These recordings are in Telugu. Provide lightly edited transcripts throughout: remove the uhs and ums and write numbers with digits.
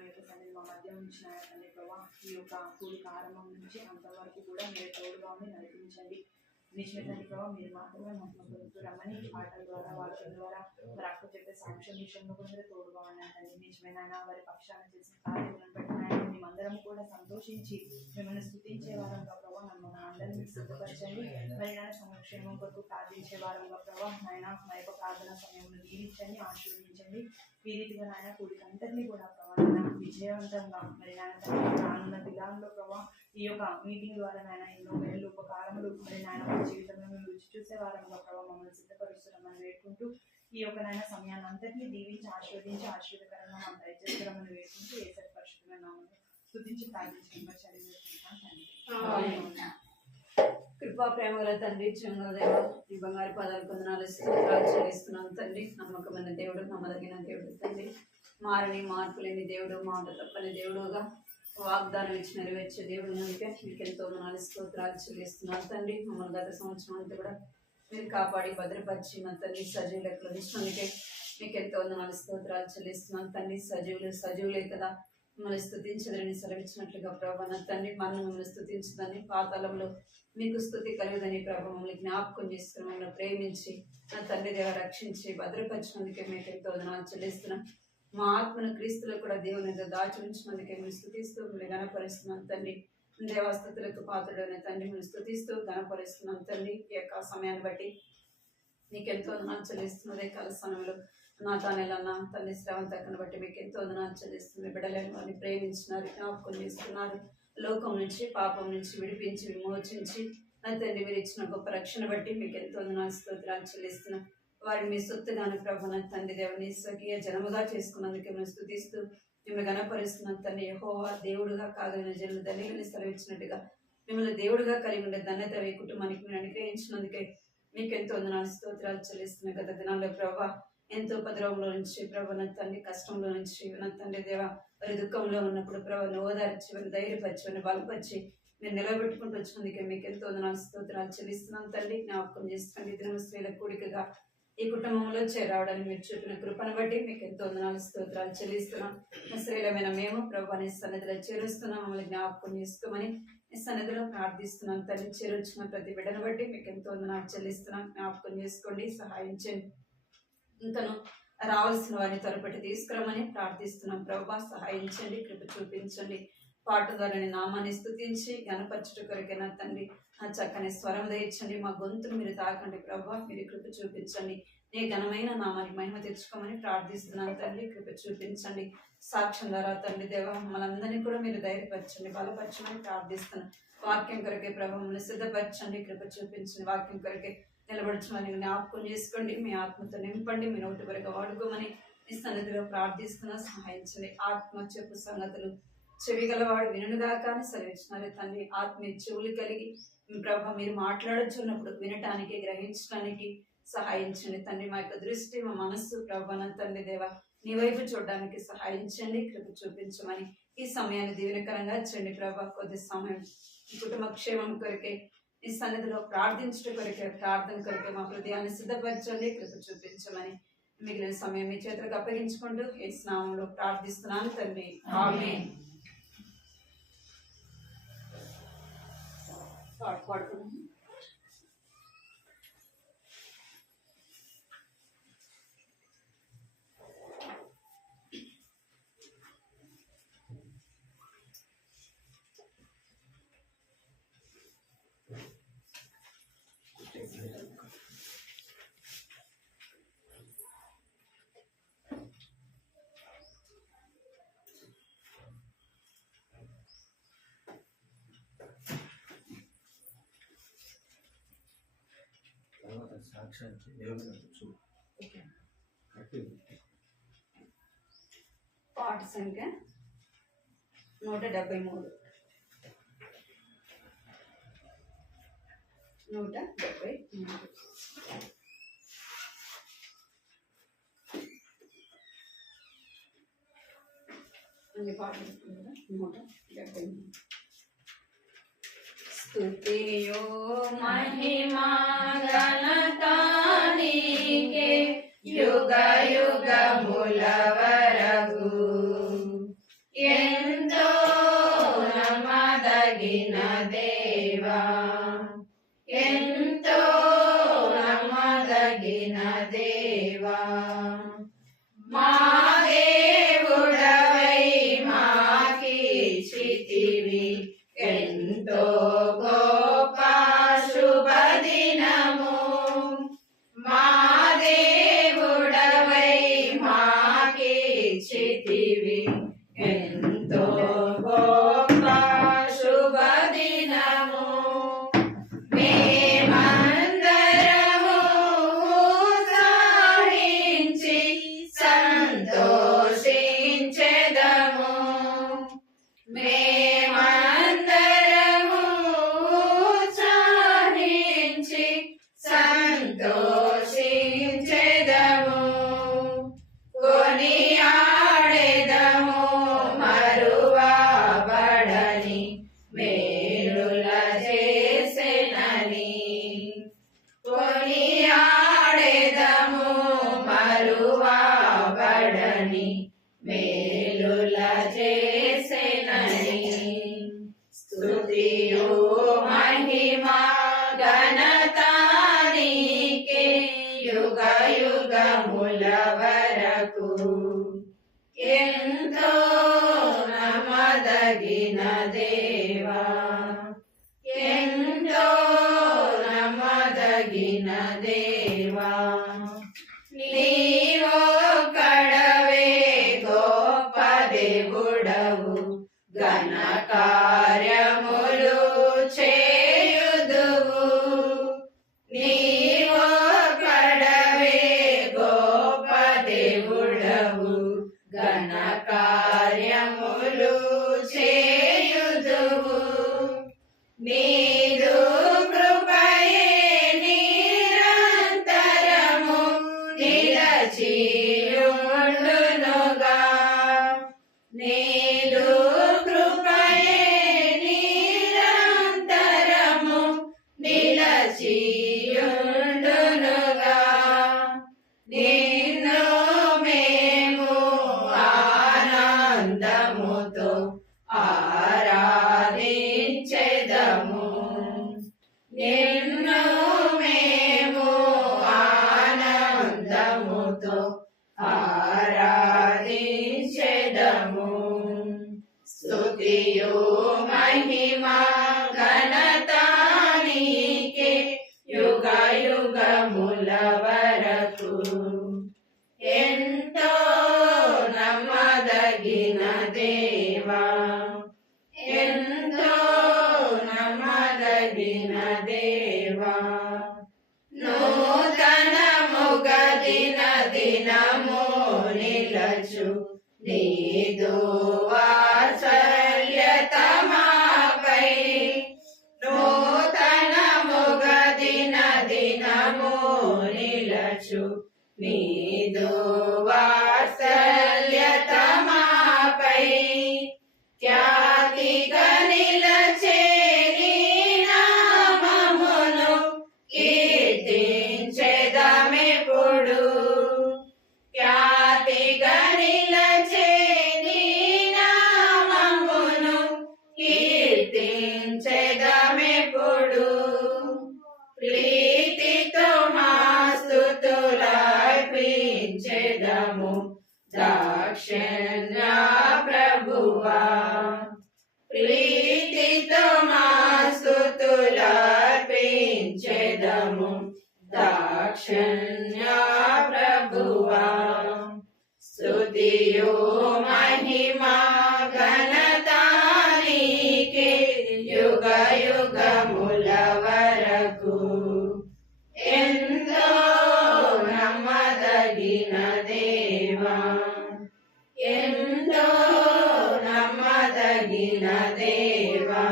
మీ యొక్క సన్నిధి మా మధ్య ఉంచిన తండ్రి ప్రభావ ఈ యొక్క కూడిక ఆరంభం నుంచి అంతవరకు కూడా మీరు తోడుగా ఉండి నడిపించండి. నిజమే ప్రభావ మీరు మాత్రమే మహిమపడుతూ రమ్మని పాటల ద్వారా వాక్యం ద్వారా మరి అక్క చెప్పే సాక్ష్యం విషయంలో కూడా మీరు తోడుగా ఉన్నాయండి. నిజమేనైనా వారి పక్షాన చేసిన కార్యములను బట్టి ఆయన మేమందరం కూడా సంతోషించి మిమ్మల్ని స్తుతించే వారంగా ప్రభావ మమ్మల్ని అందరినీ మీరు సిద్ధపరచండి. మరి నాయన సంక్షేమం కొరకు ప్రార్థించే వారంగా ప్రభావ నాయన మా యొక్క ప్రార్థన సమయంలో దీవించండి, ఆశీర్వదించండి. ఈ రీతిగా నాయన కూడికందరినీ కూడా ప్రభావ విజయవంతంగా మరి నాయన రానున్న దినాల్లో ప్రభావ ఈ యొక్క మీటింగ్ ద్వారా నాయన ఎన్నో మేలు ఉపకారములు మరి నాయన జీవితంలో మేము రుచి చూసే వారంగా ప్రభావ మమ్మల్ని సిద్ధపరుస్తున్నామని వేడుకుంటూ ఈ యొక్క నాయన సమయాన్ని అంతటినీ దీవించి ఆశీర్వదించి ఆశీర్వదకరంగా మనం దయచేస్తున్నామని వేడుకుంటూ ఏసరి పరిశుద్ధమైన నామములో స్తుతించి ప్రార్థించడం కృపా ప్రేమగల తండ్రి చంద్రదేవ ఈ బంగారు పదాలు కొందనాలు స్తోత్రాలు చెల్లిస్తున్నాను తండ్రి. నమ్మకమైన దేవుడు, నమ్మదగిన దేవుడు తండ్రి. మారని మార్పు లేని దేవుడు, మాట తప్పని దేవుడుగా వాగ్దానం ఇచ్చి నెరవేర్చే దేవుడు అందుకే మీకు ఎంతో నాలుగు స్తోత్రాలు చెల్లిస్తున్నాను తండ్రి. మమ్మల్ని గత సంవత్సరం అంతా కూడా మీరు కాపాడి భద్రపరిచి మా తండ్రి సజీవ లెక్కలు ఇచ్చినందుకే మీకు ఎంతో నాలుగు స్తోత్రాలు చెల్లిస్తున్నాను తండ్రి. సజీవులే కదా మిమ్మల్ని స్తుతించదని సెలవిచ్చినట్లుగా ప్రభావ నా తండ్రి మనం మిమ్మల్ని స్తుతించదని పాతాళంలో మీకు స్తుతి కలుగుదని ప్రభావ మమ్మల్ని జ్ఞాపకం చేసుకుని మమ్మల్ని ప్రేమించి నా తండ్రి దేవ రక్షించి భద్రపరిచినందుకే మీకు ఎంతో వందనాలు చెల్లిస్తున్నాం. మా ఆత్మను క్రీస్తులో కూడా దేవుని దాచి ఉంచినందుకే మేము స్తుతిస్తూ మిమ్మల్ని గణపరుస్తున్నాం తండ్రి. దేవాస్థుతులకు పాత్రుడైన తండ్రి మేము స్తుతిస్తూ గణపరుస్తున్నాం తండ్రి. ఈ యొక్క సమయాన్ని బట్టి మీకు ఎంతో వందనాలు చెల్లిస్తున్నదే కాల సమయంలో నా తానెలన్న తండ్రి శ్రవంతకను బట్టి మీకు ఎంతో వందనాలు చెల్లిస్తుంది. బిడ్డలేని వారిని ప్రేమించినారు, జ్ఞాపకం చేసుకున్నారు. లోకం నుంచి పాపం నుంచి విడిపించి విమోచించి నా తండ్రి మీరు ఇచ్చిన గొప్ప రక్షణ బట్టి మీకు ఎంతో వందనాలు స్తోత్రాలు చెల్లిస్తున్నాం. వారిని మీ సొత్తుగాను ప్రభు నా తండ్రి దేవుని స్వకీయ జనముగా చేసుకున్నందుకే మేము స్తుతిస్తూ మిమ్మల్ని గణపరుస్తున్నాం తండ్రి. యెహోవా దేవుడుగా కాగలిగిన జనులు ధన్యులని సెలవిచ్చినట్టుగా మిమ్మల్ని దేవుడుగా కలిగి ఉండే ధన్యత ఈ కుటుంబానికి మీరు అనుగ్రహించినందుకే మీకు ఎంతో వందనాలు స్తోత్రాలు చెల్లిస్తున్నాం. గత దినాల్లో ప్రభా ఎంతో ఉపద్రవంలో నుంచి ప్రభు నా తండ్రి కష్టంలో నుంచి నా తండ్రి దేవ వారి దుఃఖంలో ఉన్నప్పుడు ప్రభు ఓదార్చి వారిని ధైర్యపరిచి వారిని బలపరిచి మీరు నిలబెట్టుకుంటూ వచ్చినందుకే మీకు ఎంతో వందనాలు స్తోత్రాలు చెల్లిస్తున్నాం తండ్రి. జ్ఞాపకం చేసుకోండి దినము స్త్రీల కూడికగా ఈ కుటుంబంలో చేరావడానికి మీరు చూపిన కృపను బట్టి మీకు ఎంతో వందనాలు స్తోత్రాలు చెల్లిస్తున్నాం. స్త్రీలమైన మేము ప్రభు నీ సన్నిధిలో చేరుస్తున్నాం. మమ్మల్ని జ్ఞాపకం చేసుకోమని ఈ సన్నిధిలో ప్రార్థిస్తున్నాం తండ్రి. చేరువచ్చిన ప్రతి బిడ్డను బట్టి మీకు ఎంతో వందనాలు చెల్లిస్తున్నాం. జ్ఞాపకం చేసుకోండి, సహాయించండి. ఇంకను రావాల్సిన వారిని త్వరపట్టి తీసుకురమని ప్రార్థిస్తున్నాం. ప్రభా సహాయించండి, కృప చూపించండి. పాట ద్వారా నామాన్ని స్తుతించి గణపరచుట కొరకైనా తండ్రి ఆ చక్కని స్వరం దయచండి. మా గొంతును మీరు తాకండి ప్రభా, మీరు కృప చూపించండి. నీ ఘనమైన నామానికి మహిమ తెచ్చుకోమని ప్రార్థిస్తున్నాను తండ్రి. కృప చూపించండి. సాక్ష్యం ద్వారా తండ్రి దేవ మనందరినీ కూడా మీరు ధైర్యపరచండి, బలపరచమని ప్రార్థిస్తున్నాను. వాక్యం కొరకే ప్రభు మమ్మల్ని సిద్ధపరచండి, కృప చూపించండి. వాక్యం కొరకే నిలబడచమని జ్ఞాపకం చేసుకోండి. మీ ఆత్మతో నింపండి, మీ నోటి వరకు వాడుకోమని ఈ సన్నిధిలో ప్రార్థిస్తున్నా సహాయించండి. ఆత్మ చెప్పు సంగతులు చెవి గలవాడు వినుగా కానీ సెలవిచ్చినారు తండ్రి. ఆత్మీయ చెవులు కలిగి ప్రభ మీరు మాట్లాడుచున్నప్పుడు వినటానికి గ్రహించడానికి సహాయించండి తండ్రి. మా యొక్క దృష్టి మా మనస్సు ప్రభన తండ్రి దేవ నీ వైపు చూడడానికి సహాయించండి, కృప చూపించమని ఈ సమయాన్ని దీవెనకరంగా చండి ప్రభ. కొద్ది సమయం ఈ కుటుంబ క్షేమం కొరకే ఈ సన్నిధిలో ప్రార్థించడం కొరకే ప్రార్థన కొరకే మా హృదయాన్ని సిద్ధపరచండి, కృప చూపించమని మిగిలిన సమయం మీ చేతులకు అప్పగించుకుంటూ యేసు నామములో ప్రార్థిస్తున్నాను తండ్రి, ఆమేన్. పాడుకుంటున్నాను. సాక్షానికి నిలబడవచ్చు. పాట సంఖ్య 173. 173 అన్ని పాటలు 173. స్తుతియో మహిమా ఘనతా నీకే యుగ యుగముల వరకు, మేలుల చేసెనని స్తుతియు మహిమ ఘనత నీకే యుగ యుగముల వరకు. ఎంతో నమ్మదగిన దేవా, ఎంతో నమ్మదగిన దేవా, నీవొక్కడవే గొప్ప దేవుడవు, ఘన కార్యములు చేయుదువు. నీవొక్కడవే గొప్ప దేవుడవు, ఘన కార్యములు చేయుదువు. నీదు కృపయే నిరంతరము నిలచియుండునుగా. నీదు కృపయే నిరంతరము నిలచియుండునుగా. నిన్ను మేము ఆనందముతో ఆరాధించెదము. నిన్ను మేము ఆనందముతో ఆరాధించెదము. స్తుతియు మహిమ ఘనత నీకే యుగ యుగముల వరకు. ఎంతో నమ్మదగిన దేవా, ఎంతో నమ్మదగిన దేవా, నూతనముగ దిన దినము నిలచు నీదు వాత్సల్యత మాపై. నూతనముగ దిన దినము నిలచు నీదు వాత్సల్యత మాపై. ఖ్యాతిగా నిలచే నీ నామమును కీర్తించెదమెప్పుడు. ఖ్యాతిగా నిలచే నీ నామమును కీర్తించెదమెప్పుడు. ప్రీతితో మా స్తుతులర్పించెదము దాక్షిణ్య ప్రభువా. ప్రీతితో మా స్తుతులర్పించెదము దాక్షిణ్య ప్రభువా. స్తుతియు మహిమ ఘనత నీకే యుగ యుగముల వరకు. ఎంతో నమ్మదగిన దేవా, ఎంతో నమ్మదగిన దేవా,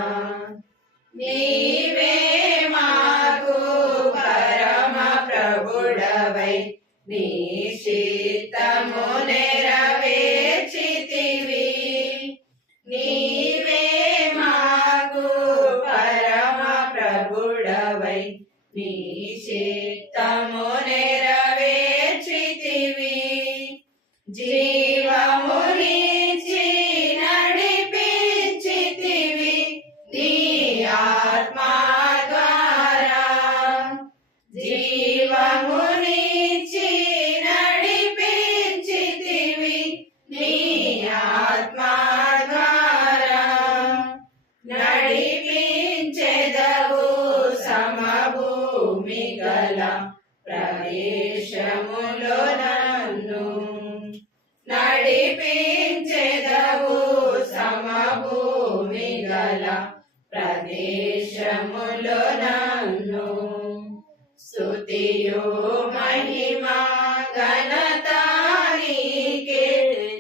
నీవే మాకు పరమ ప్రభుడవై నీ చిత్తము నెరవేర్చితివి. నీవే మాకు పరమ ప్రభుడవై నీ చిత్తము నెరవేర్చితివి. జీవమునిచ్చి నడిపించితివి నీ ఆత్మా ద్వారా. జీవమునిచ్చి నడిపించితివి నీ ఆత్మా ద్వారా. నడిపించెదవు సమభూమి గల ప్రదేశములో నన్ను. నడిపించెదవు సమభూమి గల ప్రదేశములో నన్ను. స్తుతియు మహిమ ఘనత నీకే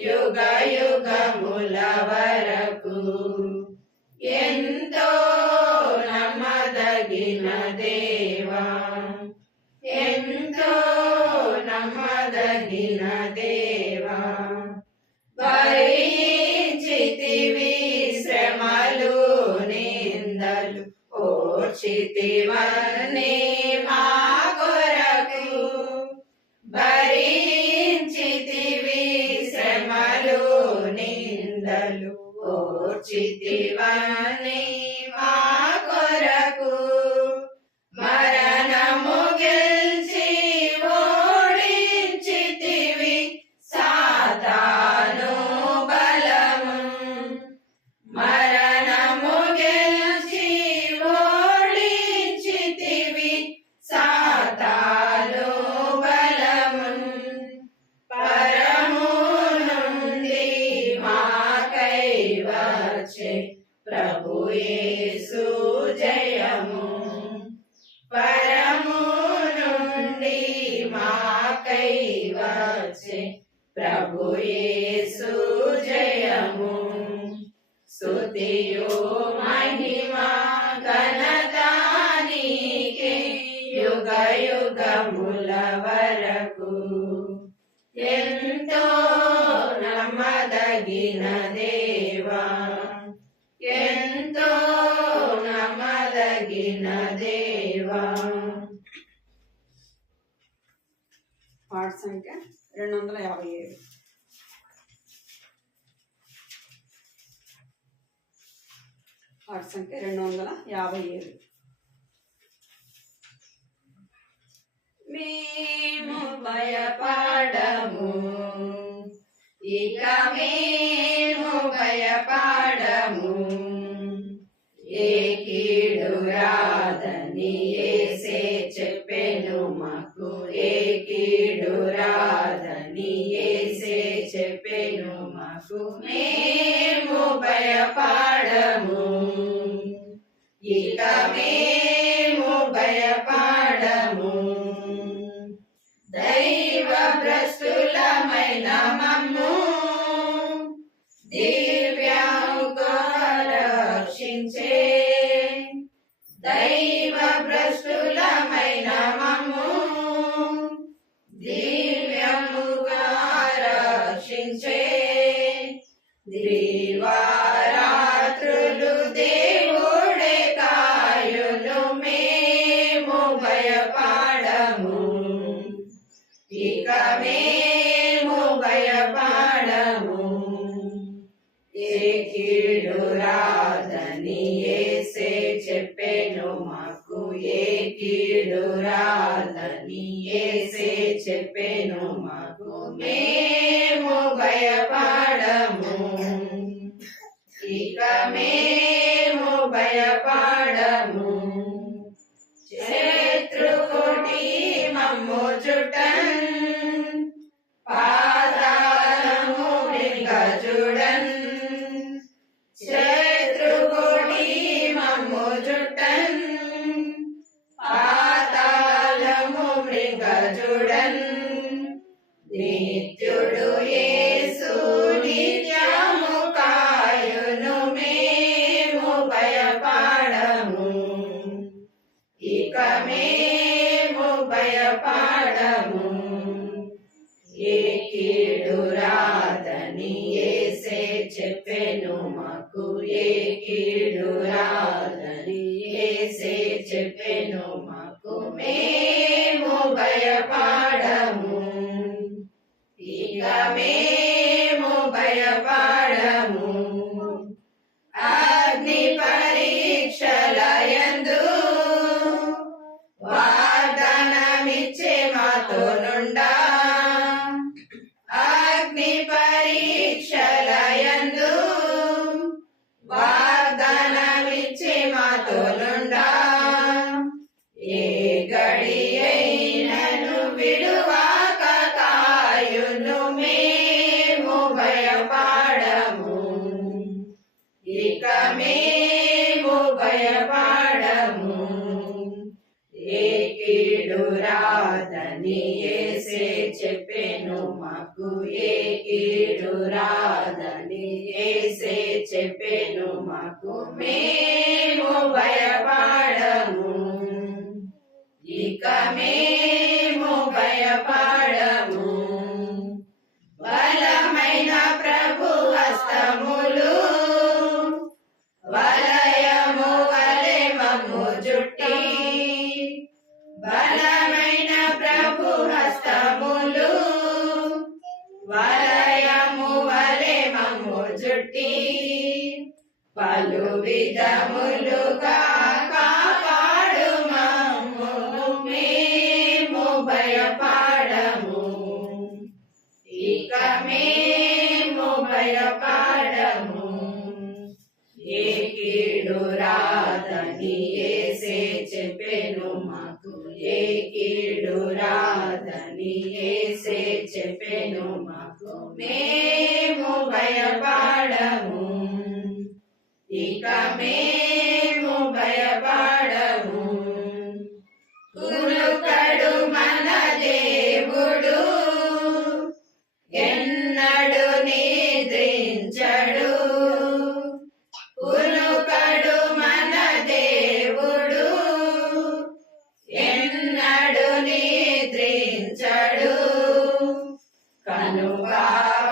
యుగ యుగముల వరకు. ఎంతో నమ్మదగిన దేవా, ఎంతో నమ్మదగిన దేవా, భరించితివి శ్రమలు నిందలు ఓర్చితివన్నీ మా కొరకు. భరించితివి శ్రమలు బాధలు ఓర్చితివని మా కొరకు మరణము గెలిచి ఓడించితివి సాతాను బలము మరణము గెలిచి ఓడించితివి సాతాను బలము పరము నుండి మాకై వచ్చే ప్రభు యేసు జయము పరము నుండి మాకై వచ్చే ప్రభు యేసు జయము స్తుతియు మహిమా ఘనత నీకే యుగ యుగముల వరకు ఎంతో నమ్మదగిన దేవా ఎంతో నమ్మదగిన దేవా. పాట సంఖ్య 257. పాట సంఖ్య 257. మేము భయపడము ఇక మేము భయపడము ఏ కీడు రాదని యేసే చెప్పెను మాకు ఏ కీడు రాదని యేసే చెప్పెను మాకు మేము భయపడము ఇక మేము భయపడము దైవ భ్రష్టులమైన మమ్ము దివ్యముగా రక్షించే దైవ భ్రష్టులమైన మమ్ము దివ్యముగా రక్షించే దివారాత్రులు దేవుడే కాయును మేము భయపడము ఇక మేము భయపడము ఏ కీడు రాదని యేసే చెప్పెను మాకు ఏ కీడు రాదని యేసే చెప్పెను మాకు మేము భయపడము ఇక మేము భయపడము శత్రుకోటి మమ్ము చుట్టన్ పాదాలము మృగజుడన్ శత్రుకోటి మమ్ము చుట్టన్ పాదాలము మృగజుడన్ నిత్యుడు యేసు నిత్యము కాయును మేము భయపడము ఇక మేము భయపడము ఏ కీడు రాదని యేసే చెప్పెను మాకు ఏ కీడు రాదని యేసే చెప్పెను మాకు మేము భయపడము ఇక మేము భయపడము అగ్ని పరీక్షలయందు వాగ్దానమిచ్చే మాతో నుండా అగ్ని పరీక్షలయందు వాగ్దానమిచ్చే మాతో నుండా ఏ గడి అయినను విడువాక కాయును మేము భయపడము ఇక మేము భయపడము ఏ కీడు రాదని యేసే చెప్పెను మాకు ఏ కీడు రాదని యేసే చెప్పెను మాకు మేము భయపడము ఇక మేము భయపడము బలమైన ప్రభు హస్తములు వలయము వలె మమ్ము జుట్టి బలమైన ప్రభు హస్తములు వలయము వలె మమ్ము జుట్టి జుట్టి పలు విధములుగా కాపాడు మమ్ము మేము భయపడము ఇక మేము భయపడము ఏ కీడు రాదని యేసే చెప్పెను మాకు ఏ కీడు రాదని యేసే చెప్పెను మాకు మేము భయపడము ఇక మేము భయపడము కునుకడు మన దేవుడు ఎన్నడు నిద్రించడు కునుకడు మన దేవుడు ఎన్నడు నిద్రించడు కనుక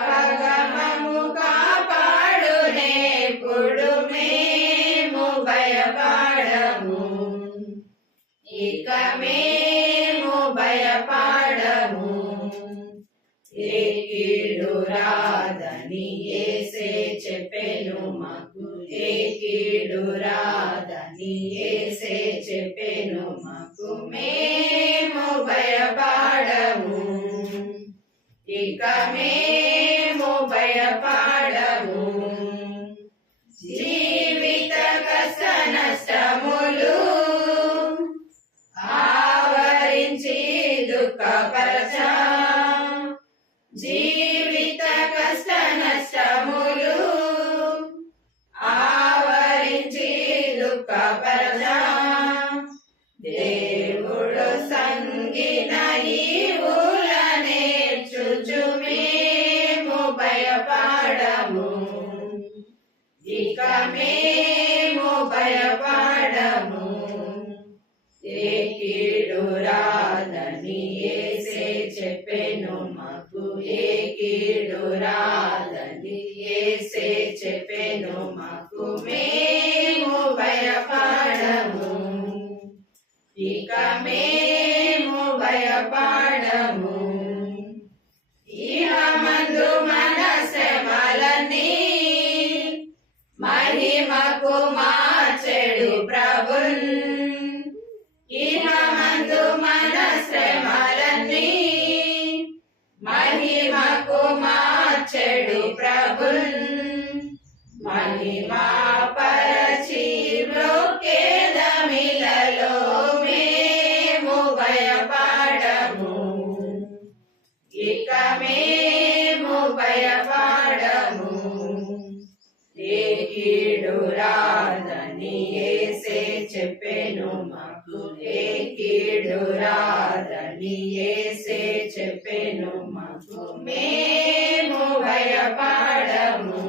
పగమము కాపాడునేప్పుడు మేము భయపడము ఇక మేము భయపడము ఏ కీడు రాదని యేసే చెప్పెను మాకు ఏ కీడు రాదని యేసే చెప్పెను మాకు మేము భయపడము ఇక మేము భయపడము జీవిత కష్ట నష్టములు ఆవరించి దుఃఖపరచ జీవిత కష్ట నష్టములు ఆవరించి దుఃఖపరచ దేవుడు సంగిన ఈవుల నేర్చుచు మేము భయపడము ఇక మేము భయపడము ఏ కీడు రాదని యేసే చెప్పెను మాకు ఏ కీడు రాదని యేసే చెప్పెను మాకు మేము భయపడము ఇక మేము భయపడము ఇహమందు మన శ్రమలన్నీ మహిమకు మార్చెడు ప్రభున్ ఇహమందు మన శ్రమలన్నీ మహిమకు మార్చెడు ప్రభున్ మహిమా పరచి మ్రొక్కేదమిలలో మేము భయపడము ఇక మేము భయపడము ఏ కీడు రాదని యేసే చెప్పెను మాకు ఏ కీడు రాదని యేసే చెప్పెను మాకు మేము భయపడము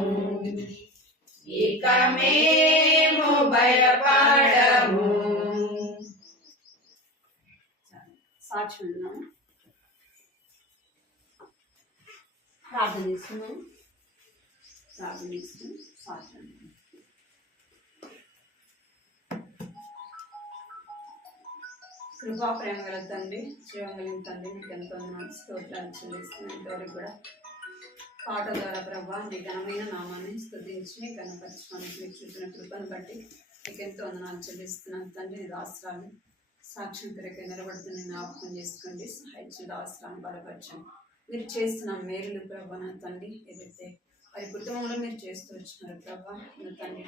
ఇక మేము భయపడము సాక్షి ఉంటున్నాము ప్రార్థన చేస్తున్నాము ప్రార్థన చేస్తున్నాం సాక్షి ఉంటున్నాం కృపా ప్రేమ గల తండ్రి జీవం కలిగిన తండ్రి మీకు ఎంతో స్తోత్రాలు చెల్లిస్తున్నాం ఇంతవరకు కూడా పాట ద్వారా ప్రభా నీ ఘనమైన నామాన్ని స్తుతించి కనపరచడానికి మీరు చూపిన కృపను బట్టి మీకు ఎంతో వందనాలు చెల్లిస్తున్నాను తండ్రి నీ రాష్ట్రాన్ని సాక్ష్యం కొరకే నిలబడుతున్న జ్ఞాపకం చేసుకోండి సహాయించి రాష్ట్రాన్ని బలపరచండి మీరు చేస్తున్న మేలులు ప్రభా నా తండ్రి ఏదైతే వారి కుటుంబంలో మీరు చేస్తూ వచ్చినారు ప్రభా నా తండ్రి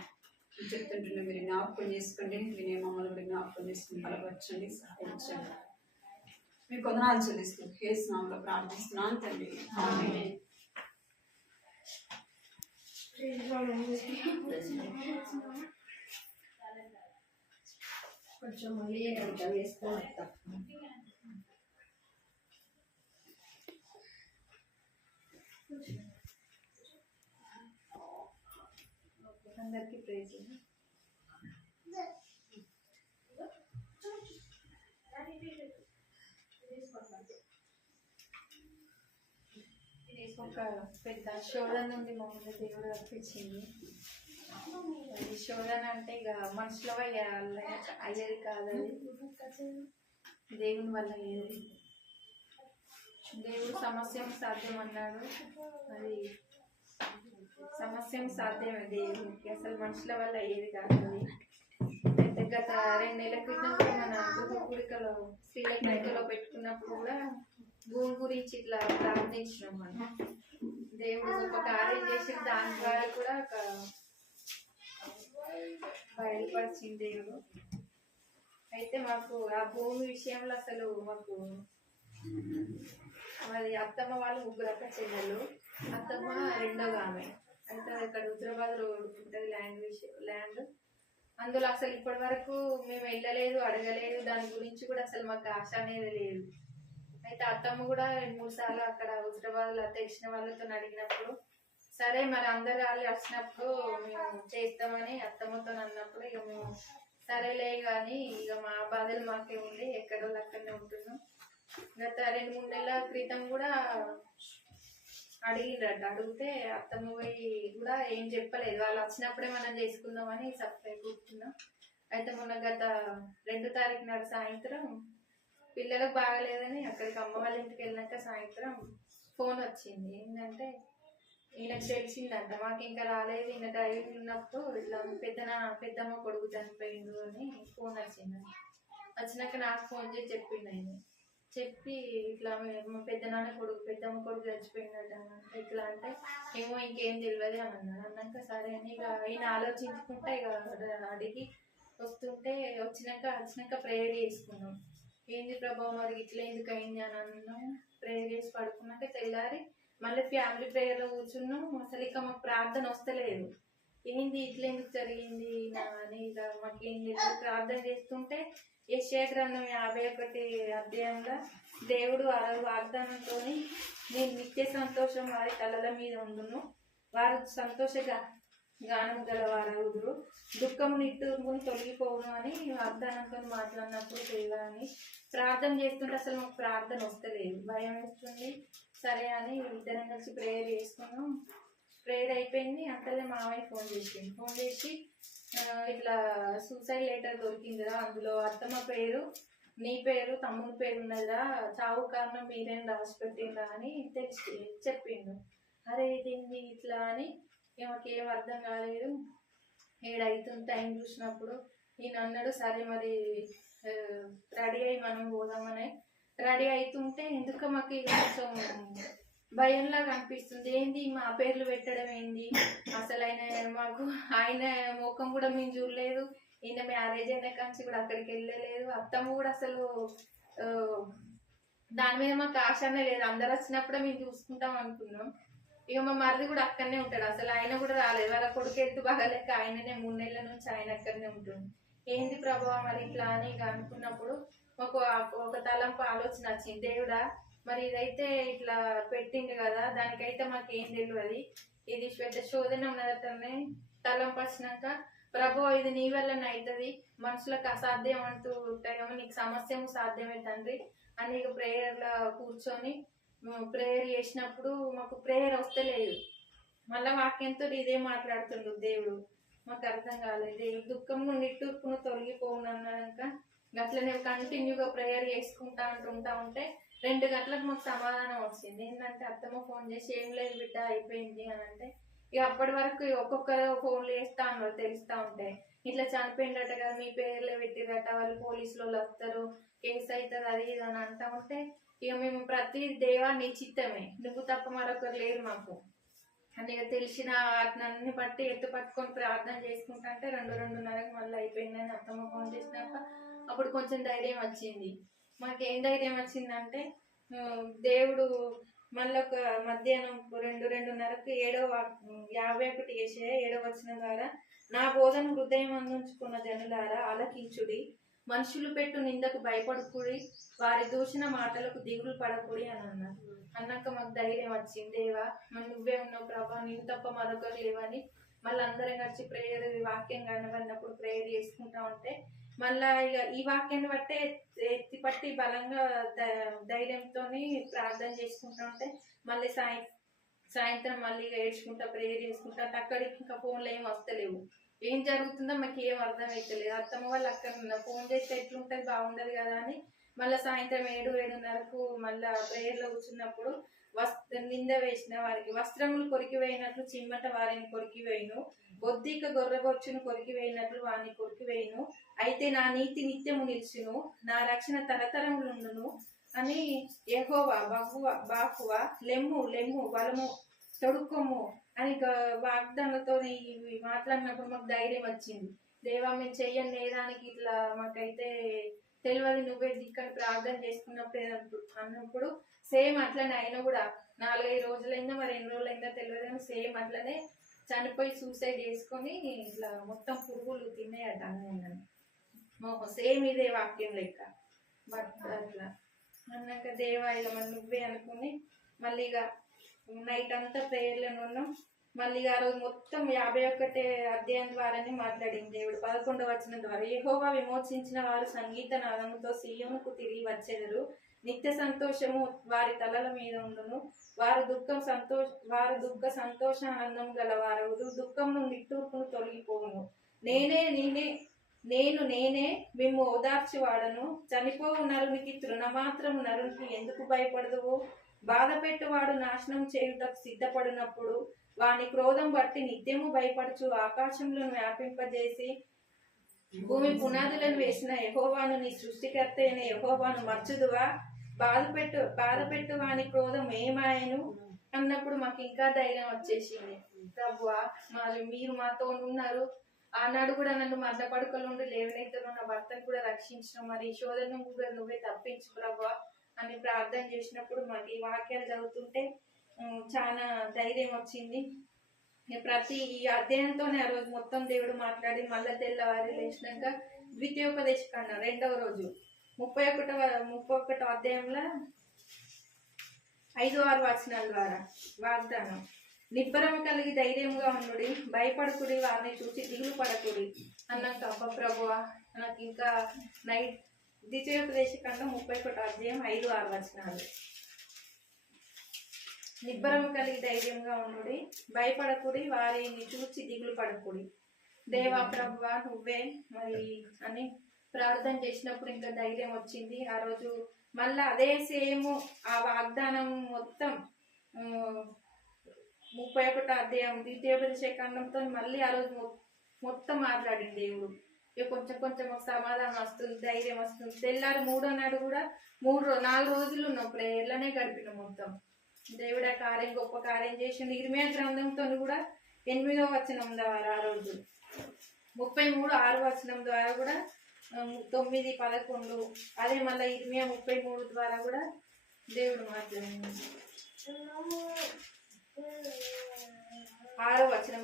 చెప్తుంటుండే మీరు జ్ఞాపకం చేసుకోండి వినే మమ్మల్ని కూడా జ్ఞాపకం చేసుకుని బలపరచండి సహాయించండి మీకు వందనాలు చెల్లిస్తూ కేసు నామంలో ప్రార్థిస్తున్నాను తండ్రి ఆమేన్. కొంచెం మళ్ళీ వేసుకో అందరికీ ప్రైజ్ ఒక పెద్ద శోధన నుండి మమ్మల్ని దేవుడు రప్పించింది. అది శోధన అంటే ఇక మనుషుల వల్ల అయ్యేది కాదు, అది దేవుని వల్ల అయ్యేది. దేవుడు సమస్యకు సాధ్యం అన్నాడు. అది సమస్యం సాధ్యమే దేవునికి, అసలు మనుషుల వల్ల ఏది కాదు. అయితే గత 2 నెలల క్రితం కూడా మన గృహ కూడికలో స్త్రీల కూడికలో పెట్టుకున్నప్పుడు కూడా భూమి గురించి ఇట్లా ప్రార్థించినాం మనం. దేవుడు ఒక కార్యం చేసి దాని ద్వారా కూడా ఒక బయలుపరిచింది దేవుడు. అయితే మాకు ఆ భూమి విషయంలో అసలు మాకు మరి అత్తమ్మ వాళ్ళు 3 అక్క చెల్లెలు, అత్తమ్మ 2వ ఆమె. అయితే ఇక్కడ హుజరాబాద్ రోడ్ ఉంటుంది ల్యాండ్. అందులో అసలు ఇప్పటి వరకు మేము వెళ్ళలేదు, అడగలేదు, దాని గురించి కూడా అసలు మాకు ఆశ అనేది లేదు. అయితే అత్తమ్మ కూడా 2-3 సార్లు అక్కడ హుజరాబాద్లో తెలిసిన వాళ్ళతో అడిగినప్పుడు సరే మరి అందరు వాళ్ళు వచ్చినప్పుడు మేము చేస్తామని అత్తమ్మతో అన్నప్పుడు ఇక మేము సరేలే కానీ ఇక మా బాధలు మాకే ఉండి ఎక్కడో అక్కడనే ఉంటున్నాం. గత 2-3 నెలల క్రితం కూడా అడిగిండ్రట. అడిగితే అత్తమ్మ పోయి కూడా ఏం చెప్పలేదు, వాళ్ళు వచ్చినప్పుడే మనం చేసుకుందామని సప్లై కూర్చున్నాం. అయితే మొన్న గత 2 తారీఖు నాడు సాయంత్రం పిల్లలకు బాగలేదని అక్కడికి అమ్మ వాళ్ళ ఇంటికి వెళ్ళినాక సాయంత్రం ఫోన్ వచ్చింది. ఏంటంటే ఈయనకు తెలిసిందంట, మాకు ఇంకా రాలేదు, ఈయన డ్రైవింగ్ ఉన్నప్పుడు ఇట్లా పెద్దమ్మ కొడుకు చనిపోయిండు అని ఫోన్ వచ్చింది. వచ్చినాక నాకు ఫోన్ చేసి చెప్పిండు. ఆయన చెప్పి ఇట్లా మా పెద్దమ్మ కొడుకు చచ్చిపోయిందట. ఇట్లా అంటే ఏమో ఇంకేం తెలియదు అని అన్నాడు. అన్నాక సరే అని ఇక ఈయన ఆలోచించుకుంటే ఇక అడిగి వస్తుంటే వచ్చినాక ప్రేయర్ చేసుకున్నాం. ఏంది ప్రభావ మరి ఇట్లా ఎందుకు అయింది అని అన్నాం. ప్రేయర్ చేసి పడుకున్నాక తెల్లారి మళ్ళీ ఫ్యామిలీ ప్రేయర్లో కూర్చున్నాం. అసలు ఇక మాకు ప్రార్థన వస్తలేదు. ఏంది ఇట్లా ఎందుకు జరిగింది అని ఇక మాకేం తెలియదు. ప్రార్థన చేస్తుంటే యెషయా గ్రంథం 51 అధ్యాయంలో దేవుడు ఆ వాగ్దానంతో నేను నిత్య సంతోషం వారి తలల మీద ఉండును, వారు గానము గల వారవుదురు, దుఃఖము నిట్టూర్పును తొలగిపోవును అని వాగ్దానంతో మాట్లాడినప్పుడు దేవా అని ప్రార్థన చేస్తుంటే అసలు మాకు ప్రార్థన వస్తలేదు, భయం వేస్తుంది. సరే అని ఇద్దరం కలిసి ప్రేయర్ చేసుకున్నాం. ప్రేయర్ అయిపోయింది. అంతలో మామయ్య ఫోన్ చేసి ఇట్లా సూసైడ్ లెటర్ దొరికిందిరా, అందులో అత్తమ్మ పేరు, నీ పేరు, తమ్ముని పేరు ఉన్నదిరా, చావు కారణం మీరేం రాసి పెట్టిండ్రా అని చెప్పిండు. అరే ఇదేంది ఇట్లా అని మాకేం అర్థం కాలేదు. 7 అవుతుంది టైం చూసినప్పుడు. ఈయన అన్నాడు సరే మరి రెడీ అయ్యి మనం పోదామని. రెడీ అవుతుంటే ఎందుకు మాకు కొంచెం భయంలాగా అనిపిస్తుంది. ఏంది మా పేర్లు పెట్టడం ఏంది, అసలు ఆయన ముఖం కూడా మేము చూడలేదు, ఈయన మ్యారేజ్ అయిన కాంచి కూడా అక్కడికి వెళ్ళలేదు. అత్తమ్మ కూడా అసలు దాని మీద మాకు ఆశనే లేదు. అందరు వచ్చినప్పుడే మేము చూసుకుంటాం అనుకున్నాం. ఇక మా మరిది కూడా అక్కడనే ఉంటాడు, అసలు ఆయన కూడా రాలేదు. వాళ్ళ కొడుకు ఎత్తు బాగాలేక ఆయననే 3 నెలల నుంచి ఆయన అక్కడనే ఉంటుంది. ఏంది ప్రభావ మరి ఇట్లా అని ఇక అనుకున్నప్పుడు మాకు ఒక తలంపు ఆలోచన వచ్చింది. దేవుడా మరి ఇదైతే ఇట్లా పెట్టిండు కదా, దానికైతే మాకు ఏం తెలియదు, ఇది పెద్ద శోధన ఉన్నదటనే తలంపు వచ్చినాక ప్రభు ఇది నీ వల్లనే అవుతుంది, మనుషులకు అసాధ్యం అంటూ ఉంటాయేమో, నీకు సమస్యము సాధ్యమే తండ్రి అని ఇక ప్రేయర్లో కూర్చొని ప్రేయర్ చేసినప్పుడు మాకు ప్రేయర్ వస్తలేదు. మళ్ళీ వాక్యంతో ఇదే మాట్లాడుతుండు దేవుడు. మాకు అర్థం కాలేదు. దుఃఖంను నిట్టూర్పును తొలగిపోవును అన్నాక అట్లనే కంటిన్యూగా ప్రేయర్ చేసుకుంటా ఉంటే 2 గంటలకు మాకు సమాధానం వచ్చింది. ఏంటంటే అత్తమ్మ ఫోన్ చేసి ఏం లేదు బిడ్డ అయిపోయింది అని అంటే ఇక అప్పటి వరకు ఒక్కొక్కరు ఫోన్లు చేస్తా అన్నారు. తెలుస్తా ఉంటాయి ఇట్లా చనిపోయిందట కదా, మీ పేర్లే పెట్టిరట, వాళ్ళు పోలీసులు వస్తారు, కేసు అవుతుంది అది ఇది అని అంటా ఉంటే ఇక మేము ప్రతి దేవా నీ చిత్తమే, నువ్వు తప్ప మరొకరు లేరు మాకు అని ఇక తెలిసిన వాటిని బట్టి ఎత్తు పట్టుకొని ప్రార్థన చేసుకుంటా అంటే 2-2:30కి మళ్ళీ అయిపోయిందని అత్తమ్మ ఫోన్ చేసినాక అప్పుడు కొంచెం ధైర్యం వచ్చింది. మాకేం ధైర్యం వచ్చిందంటే దేవుడు మళ్ళీ ఒక మధ్యాహ్నం 2-2:30కి 51 యెషయా 7వ వచనం ద్వారా నా బోధన హృదయం అందించుకున్న జనులారా ఆలకించుడి, మనుషులు పెట్టు నిందకు భయపడకుడి, వారి దూషణ మాటలకు దిగులు పడకుడి అని అన్నారు. అన్నాక మాకు ధైర్యం వచ్చింది. దేవా మరి నువ్వే ఉన్నావు ప్రభా, నీవు తప్ప మరొకరు లేవని మళ్ళీ అందరం కలిసి ప్రేయర్ వాక్యం కనబడినప్పుడు ప్రేయర్ చేసుకుంటా ఉంటే మళ్ళా ఇక ఈ వాక్యాన్ని బట్టే ఎత్తి పట్టి బలంగా ధైర్యంతో ప్రార్థన చేసుకుంటా ఉంటే మళ్ళీ సాయంత్రం మళ్ళీ ఏడ్చుకుంటా ప్రేయర్ చేసుకుంటా అక్కడికి ఇంకా ఫోన్లు ఏం వస్తలేవు. ఏం జరుగుతుందో మాకు ఏం అర్థం అవుతలేదు. అత్తమ్మ వాళ్ళు అక్కడ ఫోన్ చేస్తే ఎట్లుంటుంది బాగుండదు కదా అని మళ్ళీ సాయంత్రం 7-7:30కు మళ్ళీ ప్రేయర్లో కూర్చున్నప్పుడు నింద వేసిన వారికి వస్త్రములు కొరికివేయినట్లు చిమ్మట వారిని కొరికివేయును, బొద్దిక గొర్రెబొచ్చును కొరికివేయినట్లు వారిని కొరికివేయును. అయితే నా నీతి నిత్యము నిలుచును, నా రక్షణ తరతరములుండును అని యెహోవా బాహువా లెమ్ము లెమ్ము బలము తొడుక్కొమ్ము అని వాగ్దానంతో ఇవి మాట్లాడినప్పుడు మాకు ధైర్యం వచ్చింది. దేవా మేము చెయ్యని నేరానికి ఇట్లా మాకైతే తెలియదు, నువ్వే దిక్కని ప్రార్థన చేసుకున్నప్పుడు అన్నప్పుడు సేమ్ అట్లనే ఆయన కూడా 4-5 రోజులైందో మరి ఎన్ని రోజులైందో తెలియదు కానీ సేమ్ అట్లనే చనిపోయి సూసైడ్ చేసుకొని ఇట్లా మొత్తం పురుగులు తిన్నాయట అన్నీ మోహం సేమ్ ఇదే వాక్యం లెక్క. బట్ అట్లా అన్నాక దేవా ఇక మరి నువ్వే అనుకుని మళ్ళీ ఇక నైట్ అంతా ప్రేయర్లను ఉన్నాం. మళ్ళీ ఆ రోజు మొత్తం 51 అధ్యాయం ద్వారానే మాట్లాడింది దేవుడు. 11వ వచనం ద్వారా యెహోవా విమోచించిన వారు సంగీత నాదముతో సీయోనుకు తిరిగి వచ్చెదరు, నిత్య సంతోషము వారి తలల మీద ఉండును, వారు దుఃఖ సంతోష ఆనందం గలవారు, దుఃఖం నుండి నిట్టూర్పును తొలగిపోవును. నేనే మేము ఓదార్చివాడను, చనిపోవు నరునికి తృణమాత్రము నరునికి ఎందుకు భయపడదువు? బాధ పెట్టువాడు నాశనం చేయుటకు సిద్ధపడినప్పుడు వాని క్రోధం బట్టి నిత్యము భయపడుచు ఆకాశంలో వ్యాపింపజేసి భూమి పునాదులను వేసిన యెహోవాను నీ సృష్టికర్త అయిన యెహోవాను మర్చుదువా? బాధ పెట్టు వాని క్రోధం ఏమాయను అన్నప్పుడు మాకు ఇంకా ధైర్యం వచ్చేసింది. ప్రభువా మీరు మాతో ఉన్నారు, ఆనాడు కూడా నన్ను మధ్య పడుకల నుండి లేవనెత్తను, నా భర్తను కూడా రక్షించిన, మరి ఈ శోధన కూడా నువ్వే తప్పించు ప్రభువా అని ప్రార్థన చేసినప్పుడు మాకు ఈ వాక్యాలు చదువుతుంటే చాలా ధైర్యం వచ్చింది. ప్రతి ఈ అధ్యాయంతోనే ఆ రోజు మొత్తం దేవుడు మాట్లాడి మళ్ళా తెల్లవారి లేచినాక ద్వితీయోపదేశకాండం 2వ రోజు 31వ అధ్యాయంలో 5-6 వచనాల ద్వారా వాగ్దానం. నిబ్బరము కలిగి ధైర్యంగా ఉండుడి, భయపడకుడి, వారిని చూసి దిగులు పడకుడి అన్నాక అబ్బా ప్రభువా నాకు ఇంకా నైట్ ద్వితీయోపదేశకాండం 31వ అధ్యాయం 5-6 వచనాలు. నిబ్బరము కలిగి ధైర్యంగా ఉండుడి, భయపడకుడి, వారిని చూచి దిగులు పడకుడి. దేవా ప్రభువా నువ్వే మరి అని ప్రార్థన చేసినప్పుడు ఇంకా ధైర్యం వచ్చింది. ఆ రోజు మళ్ళా అదే సేమ్ ఆ వాగ్దానం మొత్తం 31వ అధ్యాయం ద్వితీయోపదేశకాండంతో మళ్ళీ ఆ రోజు మొత్తం మాట్లాడింది దేవుడు. ఇక కొంచెం కొంచెం సమాధానం వస్తుంది, ధైర్యం వస్తుంది. తెల్లారి 3వ నాడు కూడా 4 రోజులు ఉన్నాం ప్రేయర్లనే గడిపిన మొత్తం. దేవుడు ఆ కార్యం గొప్ప కార్యం చేసిండు. ఇర్మియా గ్రంథంతో కూడా 8వ వచనం ద్వారా ఆ రోజు 33-6 వచనం ద్వారా కూడా 9-11 అదే మళ్ళీ ఇర్మియా 33 ద్వారా కూడా దేవుడు మాట్లాడింది. 6వ వచనం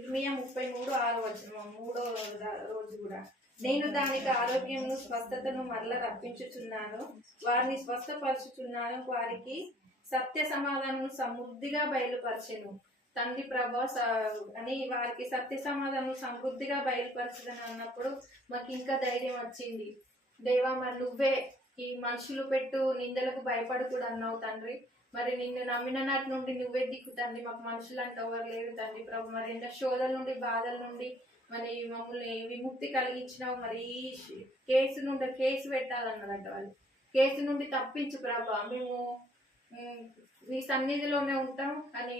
ఇర్మియా 33-6 వచనం 3వ రోజు కూడా నేను దానికి ఆరోగ్యమును స్వస్థతను మరలా రప్పించుచున్నాను, వారిని స్వస్థపరచుచున్నాను, వారికి సత్య సమాధానం సమృద్ధిగా బయలుపరచెను. తండ్రి ప్రభా అని వారికి సత్య సమాధానం సమృద్ధిగా బయలుపరచదని అన్నప్పుడు మాకు ఇంకా ధైర్యం వచ్చింది. దేవా మరి నువ్వే ఈ మనుషులు పెట్టు నిందలకు భయపడకూడదు అన్నావు తండ్రి. మరి నిన్ను నమ్మిన నాటి నుండి నువ్వే దిక్కు తండ్రి, మాకు మనుషులు అంటే ఎవరు లేరు తండ్రి ప్రభు. మరి ఎంత శోధల నుండి బాధల నుండి మరి మమ్మల్ని విముక్తి కలిగించినావు. మరి ఈ కేసు పెట్టాలన్నదంట వాళ్ళు, కేసు నుండి తప్పించు ప్రభా, మేము నీ సన్నిధిలోనే ఉంటాం అని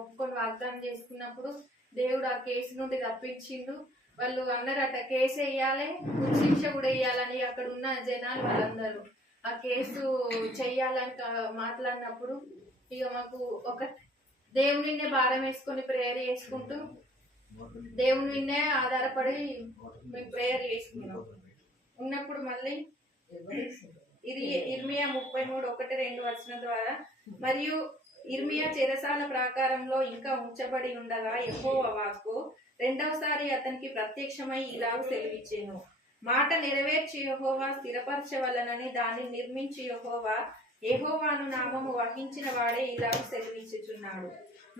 ఒప్పుకొని వాగ్దానం చేసుకున్నప్పుడు దేవుడు ఆ కేసు నుండి తప్పించిండు. వాళ్ళు అన్నారట కేసు వేయాలి, శిక్ష కూడా వేయాలని అక్కడ ఉన్న జనాలు వాళ్ళందరూ ఆ కేసు చెయ్యాలని మాట్లాడినప్పుడు ఇక మాకు ఒక దేవునినే భారం వేసుకొని ప్రేయర్ చేసుకుంటూ దేవునినే ఆధారపడి మేము ప్రేయర్ చేసుకున్నాం ఉన్నప్పుడు మళ్ళీ ఇర్మియా 33:1-2 వచనం ద్వారా మరియు ఇర్మియా చెరసాల ప్రాకారంలో ఇంకా ఉంచబడి ఉండగా యెహోవా వాక్కు రెండవసారి అతనికి ప్రత్యక్షమై ఇలాగ సెలవిచ్చెను. మాట నెరవేర్చి యెహోవా స్థిరపరచవలనని దాన్ని నిర్మించి యెహోవాను నామము వహించిన వాడే ఇలాగ సెలవిచ్చుచున్నాడు.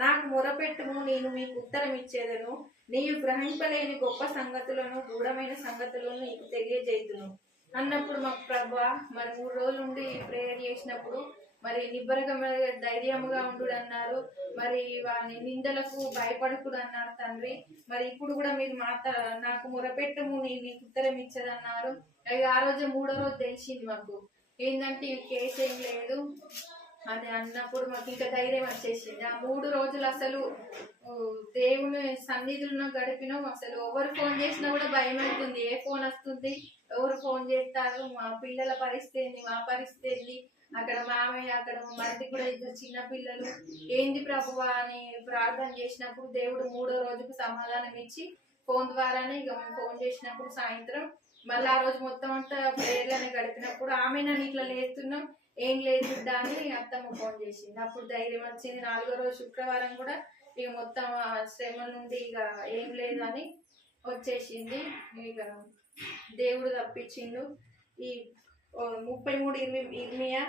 నాకు మొరపెట్టుము, నేను మీకు ఉత్తరం ఇచ్చేదను, నీవు గ్రహింపలేని గొప్ప సంగతులను గూఢమైన సంగతులను నీకు తెలియజేతును అన్నప్పుడు మాకు ప్రభా మరి 3 రోజుల నుండి ప్రేయర్ చేసినప్పుడు మరి నిబ్బరగా ధైర్యముగా ఉండు అన్నారు. మరి వాని నిందలకు భయపడకుడు అన్నారు తండ్రి. మరి ఇప్పుడు కూడా మీరు నాకు మొరపెట్టము, నేను నీకు ఉత్తరం ఇచ్చేదన్నారు. ఆ రోజు 3వ రోజు తెలిసింది మాకు ఏంటంటే ఈ కేసు ఏం లేదు, అని అన్నప్పుడు మాకు ఇంకా ధైర్యం వచ్చేసింది. ఆ 3 రోజులు అసలు దేవుని సన్నిధులను గడిపినాం. అసలు ఎవరు ఫోన్ చేసినా కూడా భయం అవుతుంది, ఏ ఫోన్ వస్తుంది, ఎవరు ఫోన్ చేస్తారు, మా పిల్లల పరిస్థితి ఏంది, మా పరిస్థితి ఏంది, అక్కడ మామయ్య అక్కడ మా మరిది కూడా 2 చిన్న పిల్లలు, ఏంది ప్రభువా అని ప్రార్థన చేసినప్పుడు దేవుడు 3వ రోజుకు సమాధానం ఇచ్చి ఫోన్ ద్వారానే ఇక మేము ఫోన్ చేసినప్పుడు సాయంత్రం మళ్ళీ ఆ రోజు మొత్తం అంతా ప్రేయర్లోనే గడిపినప్పుడు ఆమె నన్ను ఇట్లా లేస్తున్నాం, ఏం లేదు బిడ్డ అని అత్తమ్మ ఫోన్ చేసింది. అప్పుడు ధైర్యం వచ్చింది. 4వ రోజు శుక్రవారం కూడా ఇక మొత్తం శ్రమ నుండి ఇక ఏం లేదు అని వచ్చేసింది. ఇక దేవుడు తప్పించిండు. ఈ 33 ఇర్మియా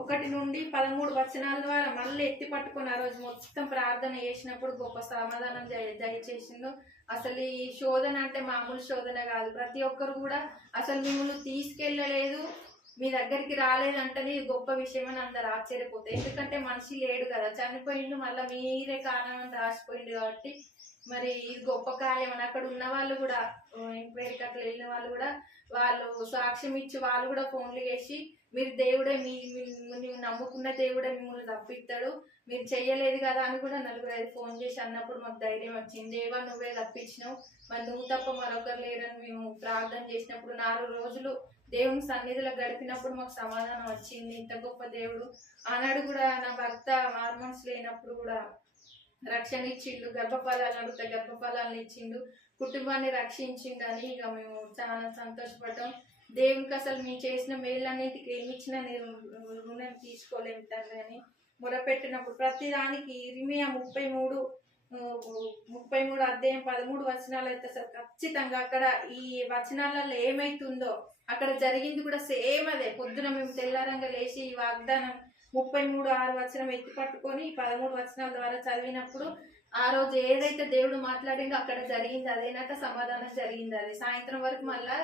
1 నుండి 13 వచనాల ద్వారా మళ్ళీ ఎత్తి పట్టుకొని ఆ రోజు మొత్తం ప్రార్థన చేసినప్పుడు గొప్ప సమాధానం దయచేసిండు. అసలు ఈ శోధన అంటే మామూలు శోధన కాదు. ప్రతి ఒక్కరు కూడా అసలు మిమ్మల్ని తీసుకెళ్ళలేదు, మీ దగ్గరికి రాలేదంటేనే ఇది గొప్ప విషయం అని అందరు ఆశ్చర్యపోతారు. ఎందుకంటే మనిషి లేడు కదా, చనిపోయిండు, మళ్ళీ మీరే కారణం అని రాసిపోయిండు కాబట్టి మరి ఇది గొప్ప కార్యం అని అక్కడ ఉన్న వాళ్ళు కూడా ఎంక్వైరీకి అట్లా వెళ్ళిన వాళ్ళు కూడా వాళ్ళు సాక్ష్యం ఇచ్చి వాళ్ళు కూడా ఫోన్లు చేసి మీరు దేవుడే మీరు నమ్ముకున్న దేవుడే మిమ్మల్ని తప్పిస్తాడు, మీరు చెయ్యలేదు కదా అని కూడా 4-5 ఫోన్ చేసి అన్నప్పుడు మాకు ధైర్యం వచ్చింది. దేవా నువ్వే తప్పించినావు, మరి నువ్వు తప్ప మరొకరు లేరని మేము ప్రార్థన చేసినప్పుడు 4 రోజులు దేవుని సన్నిధిలో గడిపినప్పుడు మాకు సమాధానం వచ్చింది. ఇంత గొప్ప దేవుడు. ఆనాడు కూడా నా భర్త హార్మోన్స్ లేనప్పుడు కూడా రక్షణ ఇచ్చిండు, గర్భఫలాలు అడిగితే గర్భఫలాలను ఇచ్చిండు, కుటుంబాన్ని రక్షించిండు అని ఇక మేము చాలా సంతోషపడ్డాం. దేవునికి అసలు మేము చేసిన మేళ్ళన్నిటికీ ఏమి ఇచ్చినా నేను రుణం తీసుకోలేము తండ్రి అని మొరపెట్టినప్పుడు ప్రతిదానికి ఇర్మియా 33 అధ్యాయం 13 వచనాలు అయితే అసలు ఖచ్చితంగా అక్కడ ఈ వచనాలలో ఏమైతుందో అక్కడ జరిగింది కూడా సేమ్ అదే. పొద్దున మేము తెల్లారంగా లేచి ఈ వాగ్దానం 33:6 వచనం ఎత్తి పట్టుకొని 13 వచనాల ద్వారా చదివినప్పుడు ఆ రోజు ఏదైతే దేవుడు మాట్లాడిందో అక్కడ జరిగింది అదేనాక సమాధానం జరిగింది అదే. సాయంత్రం వరకు మళ్ళా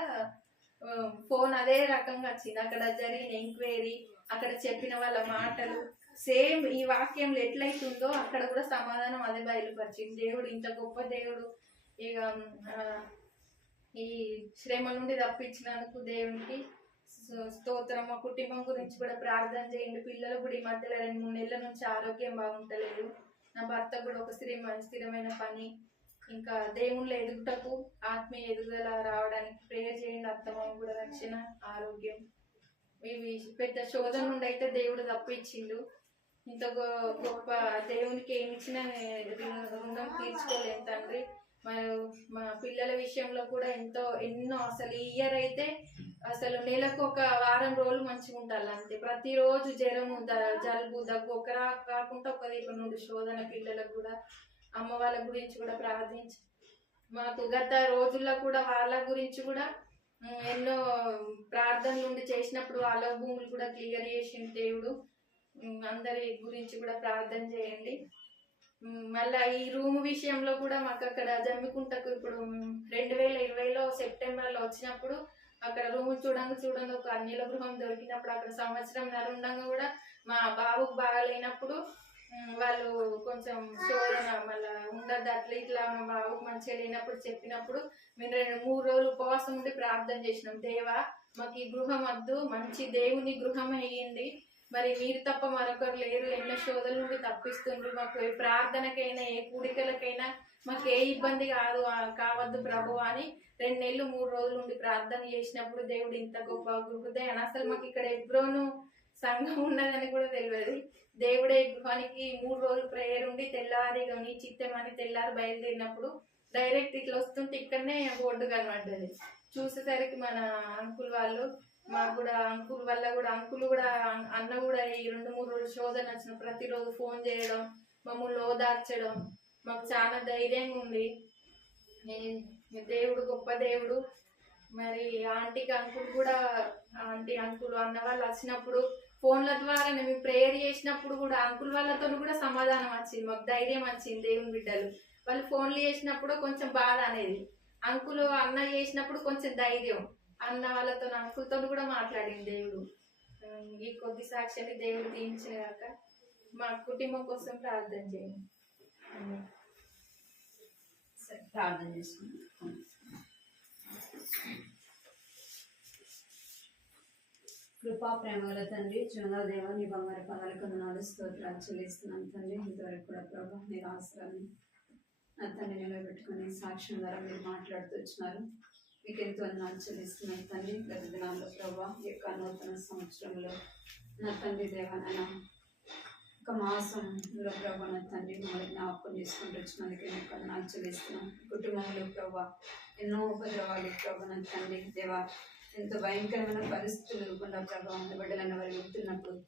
ఫోన్ అదే రకంగా వచ్చింది. అక్కడ జరిగిన ఎంక్వైరీ, అక్కడ చెప్పిన వాళ్ళ మాటలు సేమ్ ఈ వాక్యంలో ఎట్లయితుందో అక్కడ కూడా సమాధానం అదే బయలుపరిచింది. దేవుడు ఇంత గొప్ప దేవుడు. ఇక ఈ శ్రమ నుండి తప్పించినందుకు దేవునికి స్తోత్రం. మా కుటుంబం గురించి కూడా ప్రార్థన చేయండి. పిల్లలు కూడా ఈ మధ్యలో 2-3 నెలల నుంచి ఆరోగ్యం బాగుంటలేదు. నా భర్త కూడా ఒక స్థిరమైన పని, ఇంకా దేవుళ్ళు ఎదుగుటకు ఆత్మీయ ఎదుగుదల రావడానికి ప్రేయర్ చేయండి. అత్తమ్మ కూడా రక్షణ, ఆరోగ్యం, ఇవి పెద్ద శోధన నుండి అయితే దేవుడు తప్పించిండు. ఇంత గొప్ప దేవునికి ఏమి ఇచ్చినా రుణం తీర్చుకోలేము తండ్రి. మా పిల్లల విషయంలో కూడా ఎన్నో అసలు ఈ ఇయర్ అయితే అసలు నెలకు 1 వారం రోజులు మంచిగా ఉంటారు అంతే. ప్రతిరోజు జ్వరము, జలుబు, దగ్గు, ఒకరా కాకుండా ఒక దీపం నుండి శోధన. పిల్లలకు కూడా అమ్మ వాళ్ళ గురించి కూడా ప్రార్థించి మాకు గత రోజుల్లో కూడా వాళ్ళ గురించి కూడా ఎన్నో ప్రార్థనలు ఉండి చేసినప్పుడు వాళ్ళ భూములు కూడా క్లియర్ చేసిన దేవుడు. అందరి గురించి కూడా ప్రార్థన చేయండి. మళ్ళీ ఈ రూమ్ విషయంలో కూడా మాకు అక్కడ జమ్మికుంటకు ఇప్పుడు 2020లో సెప్టెంబర్లో వచ్చినప్పుడు అక్కడ రూమ్ చూడండి ఒక అన్యుల గృహం దొరికినప్పుడు అక్కడ 1.5 సంవత్సరం ఉండంగా కూడా మా బాబుకు బాగాలేనప్పుడు వాళ్ళు కొంచెం శోధన మళ్ళీ ఉండద్దు అట్లా ఇట్లా మా బాబుకు మంచిగా లేనప్పుడు చెప్పినప్పుడు మేము 2-3 రోజులు ఉపవాసం ఉండి ప్రార్థన చేసినాం. దేవా మాకు ఈ గృహం వద్దు, మంచి దేవుని గృహం అయ్యింది, మరి మీరు తప్ప మరొకరు లేరు, ఎన్నో శోధల నుండి తప్పిస్తుండ్రు, మాకు ఏ ప్రార్థనకైనా ఏ కూడికలకైనా మాకు ఏ ఇబ్బంది కావద్దు ప్రభు అని 2 నెలలు 3 రోజులు ఉండి ప్రార్థన చేసినప్పుడు దేవుడు ఇంత గొప్ప హృదయాన్ని, అసలు మాకు ఇక్కడ ఎబ్రోను సంఘం ఉన్నదని కూడా తెలియదు. దేవుడే గృహానికి 3 రోజులు ప్రేయర్ ఉండి తెల్లారి నీ చిత్తం అని తెల్లారి బయలుదేరినప్పుడు డైరెక్ట్ ఇట్లా వస్తుంటే ఇక్కడనే బోర్డు కనబడ్డది. చూసేసరికి మన అంకుల్ వాళ్ళు, మాకు కూడా అంకుల్ వల్ల కూడా అంకుల్ కూడా అన్న కూడా ఈ 2-3 రోజులు శోధన వచ్చిన ప్రతిరోజు ఫోన్ చేయడం, మమ్మల్ని ఓదార్చడం, మాకు చాలా ధైర్యంగా ఉంది. దేవుడు గొప్ప దేవుడు. మరి ఆంటీకి అంకుల్ కూడా అంకుల్ అన్న వాళ్ళు వచ్చినప్పుడు ఫోన్ల ద్వారా మేము ప్రేయర్ చేసినప్పుడు కూడా అంకుల్ వాళ్ళతో కూడా సమాధానం వచ్చింది, మాకు ధైర్యం వచ్చింది. దేవుని బిడ్డలు వాళ్ళు ఫోన్లు చేసినప్పుడు కొంచెం బాధ అనేది, అంకుల్ అన్న చేసినప్పుడు కొంచెం ధైర్యం, అన్న వాళ్ళతో అంకుల్తో కూడా మాట్లాడింది దేవుడు. ఈ కొద్ది సాక్ష్యాన్ని దేవుడు దీవించిన కాక మా కుటుంబం కోసం ప్రార్థన చేయండి. ప్రార్థన చేసుకుంటాం. కృపా ప్రేమగల తండ్రి జీవన దేవ నీ బంగారు పదాలకు వందనాలు స్తోత్రాలు చెల్లిస్తున్నాను తండ్రి. ఇంతవరకు కూడా ప్రభా మీరు ఆశ్రయాన్ని నా తండ్రి నిలబెట్టుకుని సాక్ష్యం ద్వారా మీరు మాట్లాడుతూ వచ్చినారు. మీకు ఎంతో వందనాలు చెల్లిస్తున్నాను తండ్రి. గత దినాల్లో ప్రభా ఈ యొక్క నూతన సంవత్సరంలో నా తండ్రి దేవనైనా ఒక మాసంలో ప్రభా నా తండ్రి మమ్మల్ని జ్ఞాపకం చేసుకుంటూ వచ్చినందుకే మీకు వందనాలు చెల్లిస్తున్నాం. కుటుంబంలో ప్రభా ఎన్నో ఉపద్రవాలు ప్రభా నా తండ్రి దేవా ఎంతో భయంకరమైన పరిస్థితులు గుండా ప్రభావం బిడ్డలైన వారు వెళ్తున్నప్పుడు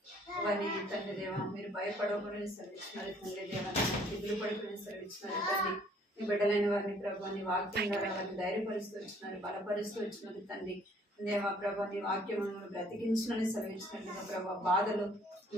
వారిని తండ్రి దేవా మీరు భయపడకుండా సెలవిచ్చినారు తండ్రి దేవా, దిగులు పడిపోయిన సెలవిచ్చినారు తండ్రి. మీ బిడ్డలైన వారిని ప్రభావాన్ని వాక్యం ద్వారా వారిని ధైర్యపరుస్తూ వచ్చినారు, బలపరుస్తూ వచ్చినారు తండ్రి దేవా. ప్రభాని వాక్యం బ్రతికించినని సెలవించినట్లుగా ప్రభా బాధలు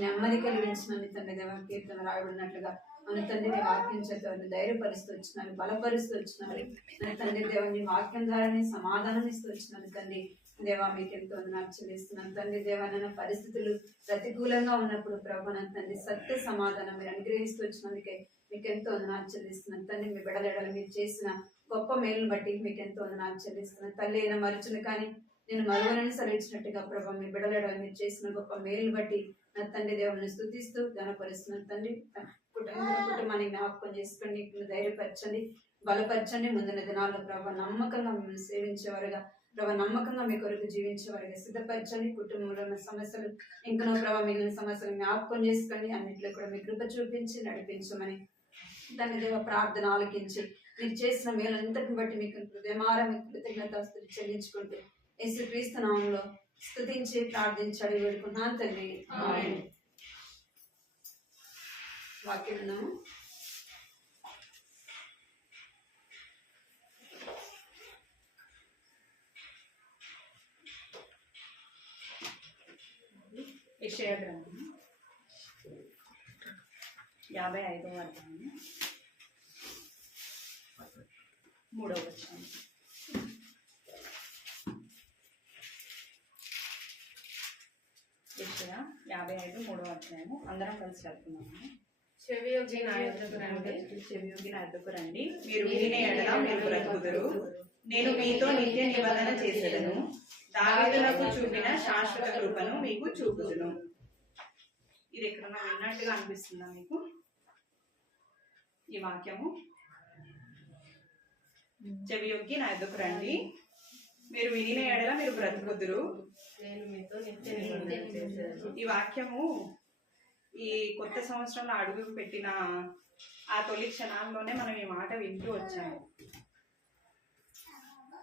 నెమ్మది కలిగించినని తండ్రి దేవా కీర్తన రాయబడినట్లుగా మన తండ్రిని వాక్యం చేత వారిని ధైర్యపరుస్తూ వచ్చినారు, బలపరుస్తూ వచ్చినారు. మన తండ్రి దేవాన్ని వాక్యం ద్వారానే సమాధానం ఇస్తూ వచ్చినారు తండ్రి దేవా. మీకు ఎంతో వందనాలు చెల్లిస్తున్నాను తండ్రి దేవా. నన్న పరిస్థితులు ప్రతికూలంగా ఉన్నప్పుడు ప్రభు నా తండ్రి సత్య సమాధానం మీరు అనుగ్రహిస్తూ వచ్చినందుకే మీకు ఎంతో వందనాలు చెల్లిస్తున్నాను తండ్రి. మీ బిడ్డలు మీరు చేసిన గొప్ప మేలును బట్టి మీకు ఎంతో వందనాలు చెల్లిస్తున్నాను తల్లి. అయినా మరుచును కానీ నేను మరువనని సెలవిచ్చినట్టుగా ప్రభు మీ బిడ్డలు మీరు చేసిన గొప్ప మేలును బట్టి నా తండ్రి దేవుని స్తుతిస్తూ ఘనపరుస్తున్నాను తండ్రి. కుటుంబాన్ని జ్ఞాపకం చేసుకోండి, ధైర్యపరచండి, బలపరచండి. ముందున్న దినాల్లో ప్రభు నమ్మకంగా మిమ్మల్ని సేవించేవారుగా ప్రభావ నమ్మకంగా మీ కొరకు జీవించేవారిగా సిద్ధపరచండి. కుటుంబంలో ఉన్న సమస్యలు ఇంకనో ప్రభావ మిగిలిన సమస్యలు జ్ఞాపకం చేసుకోండి. అన్నింటిలో కూడా మీ కృప చూపించి నడిపించమని దాన్ని దేవ ప్రార్థన ఆలకించి మీరు చేసిన మేలంతటిని బట్టి మీకు హృదయమార మీకు కృతజ్ఞతాస్తుతి చెల్లించుకుంటూ యేసుక్రీస్తు నామములో స్తుతించి ప్రార్థించి అడిగి వేడుకున్నాను తండ్రి. వాక్యం విన్నాము. యెషయా గ్రంథం 55వ అధ్యాయం 3వ వచనం. యెషయా 55 3వ అధ్యాయము అందరం కలిసి చదువుకున్నాము. చెవియొగ్గి నా యొద్దకు రండి, మీరు వినిన ఎడల మీరు బ్రతుకుదురు. నేను మీతో నిత్య నిబంధన చేసేదను, దావీదునకు చూపిన శాశ్వత కృపను మీకు చూపుదును. ఇది ఎక్కడన్నా విన్నట్టుగా అనిపిస్తుందా మీకు ఈ వాక్యము? చెవియొగ్గి నా యొద్దకు రండి, మీరు వినిన ఎడల మీరు బ్రతుకుదురు. నేను మీతో నిత్య నిబంధన చేసేదను. ఈ వాక్యము ఈ కొత్త సంవత్సరంలో అడుగు పెట్టిన ఆ తొలి క్షణాల్లోనే మనం ఈ మాట వింటూ వచ్చాము.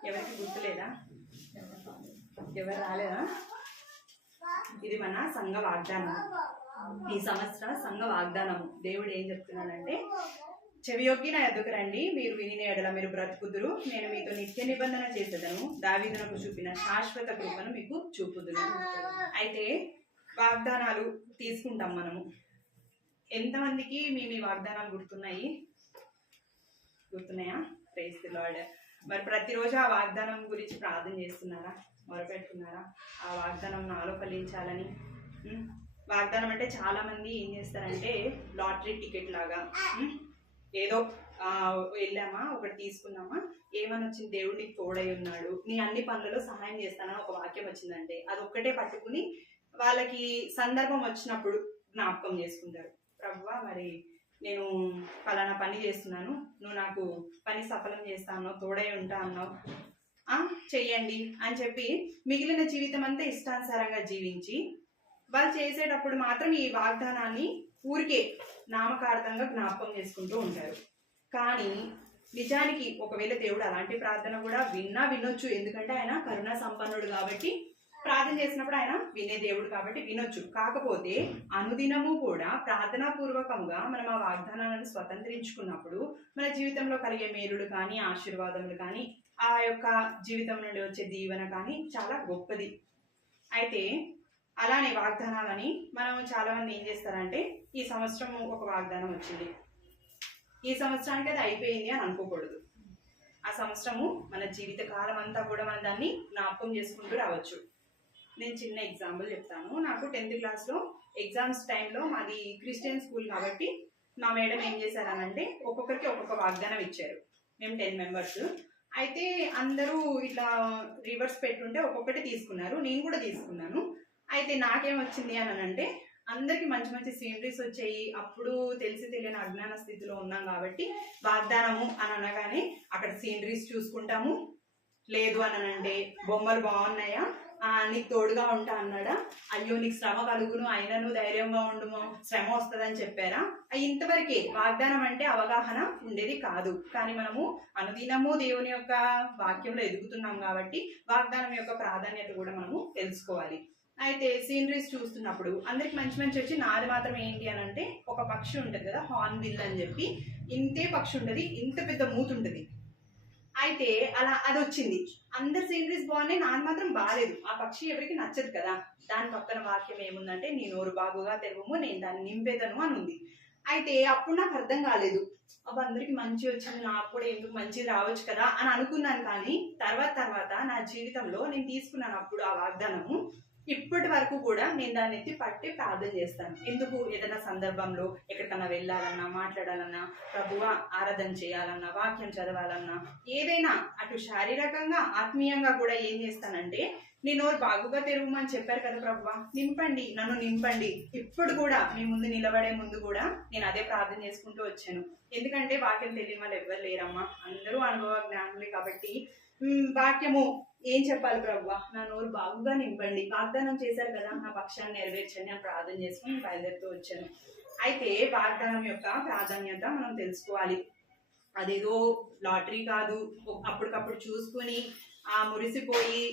ఎవరికి గుర్తులేదా? ఎవరు రాలేదా? ఇది మన సంఘ వాగ్దానం, ఈ సంవత్సర సంఘ వాగ్దానము. దేవుడు ఏం చెప్తున్నాడంటే, చెవియొగ్గి నా యొద్దకు రండి, మీరు వినిన ఎడల మీరు బ్రతుకుదురు. నేను మీతో నిత్య నిబంధన చేసేదను, దావీదునకు చూపిన శాశ్వత కృపను మీకు చూపుదును. అయితే వాగ్దానాలు తీసుకుంటాం మనము. ఎంతమందికి మీ వాగ్దానాలు గుర్తున్నాయి? గుర్తున్నాయా? Praise the Lord. మరి ప్రతిరోజు ఆ వాగ్దానం గురించి ప్రార్థన చేస్తున్నారా? మొరపెడుతున్నారా? ఆ వాగ్దానం నాలో ఫలించాలని. వాగ్దానం అంటే చాలా మంది ఏం చేస్తారంటే లాటరీ టికెట్ లాగా, ఏదో వెళ్ళామా ఒకటి తీసుకున్నామా, ఏమని వచ్చింది, దేవుడు నీకు తోడై ఉన్నాడు, నీ అన్ని పనులలో సహాయం చేస్తానని ఒక వాక్యం వచ్చిందంటే అది ఒక్కటే పట్టుకుని వాళ్ళకి సందర్భం వచ్చినప్పుడు జ్ఞాపకం చేసుకుంటారు. ప్రభువా మరి నేను ఫలానా పని చేస్తున్నాను, నువ్వు నాకు పని సఫలం చేస్తాను, తోడై ఉంటా అన్నావు, చెయ్యండి అని చెప్పి మిగిలిన జీవితం అంతా ఇష్టానుసారంగా జీవించి వాళ్ళు చేసేటప్పుడు మాత్రం ఈ వాగ్దానాన్ని ఊరికే నామకార్థంగా జ్ఞాపకం చేసుకుంటూ ఉంటారు. కానీ నిజానికి ఒకవేళ దేవుడు అలాంటి ప్రార్థన కూడా వినొచ్చు. ఎందుకంటే ఆయన కరుణా సంపన్నుడు కాబట్టి, ప్రార్థన చేసినప్పుడు ఆయన వినే దేవుడు కాబట్టి వినొచ్చు. కాకపోతే అనుదినము కూడా ప్రార్థనా పూర్వకంగా మనం ఆ వాగ్దానాలను స్వతంత్రించుకున్నప్పుడు మన జీవితంలో కలిగే మేలులు కానీ, ఆశీర్వాదములు కానీ, ఆ యొక్క జీవితం నుండి వచ్చే దీవెన కానీ చాలా గొప్పది. అయితే అలానే వాగ్దానాలని మనం చాలా మంది ఏం చేస్తారంటే, ఈ సంవత్సరం ఒక వాగ్దానం వచ్చింది, ఈ సంవత్సరానికి అది అయిపోయింది అని అనుకోకూడదు. ఆ సంవత్సరము మన జీవిత కాలం అంతా కూడా మనం దాన్ని జ్ఞాపకం చేసుకుంటూ రావచ్చు. నేను చిన్న ఎగ్జాంపుల్ చెప్తాను. నాకు 10th క్లాస్లో ఎగ్జామ్స్ టైంలో, మాది క్రిస్టియన్ స్కూల్ కాబట్టి మా మేడం ఏం చేశారనంటే ఒక్కొక్కరికి ఒక్కొక్క వాగ్దానం ఇచ్చారు. మేము 10 మెంబర్స్. అయితే అందరూ ఇట్లా రివర్స్ పెట్టుంటే ఒక్కొక్కటి తీసుకున్నారు, నేను కూడా తీసుకున్నాను. అయితే నాకేమొచ్చింది అని అంటే అందరికి మంచి మంచి సీనరీస్ వచ్చాయి. అప్పుడు తెలిసి తెలియని అజ్ఞాన స్థితిలో ఉన్నాం కాబట్టి వాగ్దానము అని అనగానే అక్కడ సీనరీస్ చూసుకుంటాము. లేదు అని అంటే బొమ్మలు బాగున్నాయా, నీకు తోడుగా ఉంటా అన్నాడా, అయ్యో నీకు శ్రమ కలుగును అయినను ధైర్యంగా ఉండుము, శ్రమ వస్తుందని చెప్పారా, ఇంతవరకే వాగ్దానం అంటే అవగాహన ఉండేది కాదు. కానీ మనము అనుదినము దేవుని యొక్క వాక్యంలో ఎదుగుతున్నాం కాబట్టి వాగ్దానం యొక్క ప్రాధాన్యత కూడా మనము తెలుసుకోవాలి. అయితే సీనరీస్ చూస్తున్నప్పుడు అందరికి మంచి మంచి వచ్చి నాది మాత్రం ఏంటి అని అంటే ఒక పక్షి ఉంటుంది కదా, హార్న్ బిల్ అని చెప్పి, ఇంతే పక్షి ఉంటుంది, ఇంత పెద్ద మూతి ఉంటుంది. అయితే అలా అది వచ్చింది. అందరి సీనరీస్ బాగున్నాయి, నాది మాత్రం బాగాలేదు. ఆ పక్షి ఎవరికి నచ్చదు కదా. దాని పక్కన వాక్యం ఏముందంటే, నీ నోరు బాగుగా తెరవము, నేను దాన్ని నింపేదను అని ఉంది. అయితే అప్పుడు నాకు అర్థం కాలేదు, అప్పుడు అందరికి మంచి వచ్చింది, నాకు కూడా ఎందుకు మంచిది రావచ్చు కదా అని అనుకున్నాను. కానీ తర్వాత నా జీవితంలో నేను తీసుకున్నాను అప్పుడు ఆ వాగ్దానము. ఇప్పటి వరకు కూడా నేను దాన్ని ఎత్తి పట్టి ప్రార్థన చేస్తాను. ఎందుకు, ఏదైనా సందర్భంలో ఎక్కడికన్నా వెళ్ళాలన్నా, మాట్లాడాలన్నా, ప్రభువా ఆరాధన చేయాలన్నా, వాక్యం చదవాలన్నా, ఏదైనా అటు శారీరకంగా ఆత్మీయంగా కూడా ఏం చేస్తానంటే, నేను బాగుగా తెరువమని చెప్పారు కదా ప్రభువా, నింపండి, నన్ను నింపండి. ఇప్పుడు కూడా మీ ముందు నిలబడే ముందు కూడా నేను అదే ప్రార్థన చేసుకుంటూ వచ్చాను. ఎందుకంటే వాక్యం తెలియని వాళ్ళు ఎవ్వరు లేరమ్మా, అందరూ అనుభవ జ్ఞానులే. కాబట్టి వాక్యము ఏం చెప్పాలి ప్రభువా, నా నోరు బాగుగా నింపండి, వాగ్దానం చేశారు కదా, నా పక్షాన్ని నెరవేర్చండి అని ప్రార్థన చేసుకుని బయలుదేరుతూ వచ్చాను. అయితే వాగ్దానం యొక్క ప్రాధాన్యత మనం తెలుసుకోవాలి. అదేదో లాటరీ కాదు, అప్పటికప్పుడు చూసుకుని మురిసిపోయి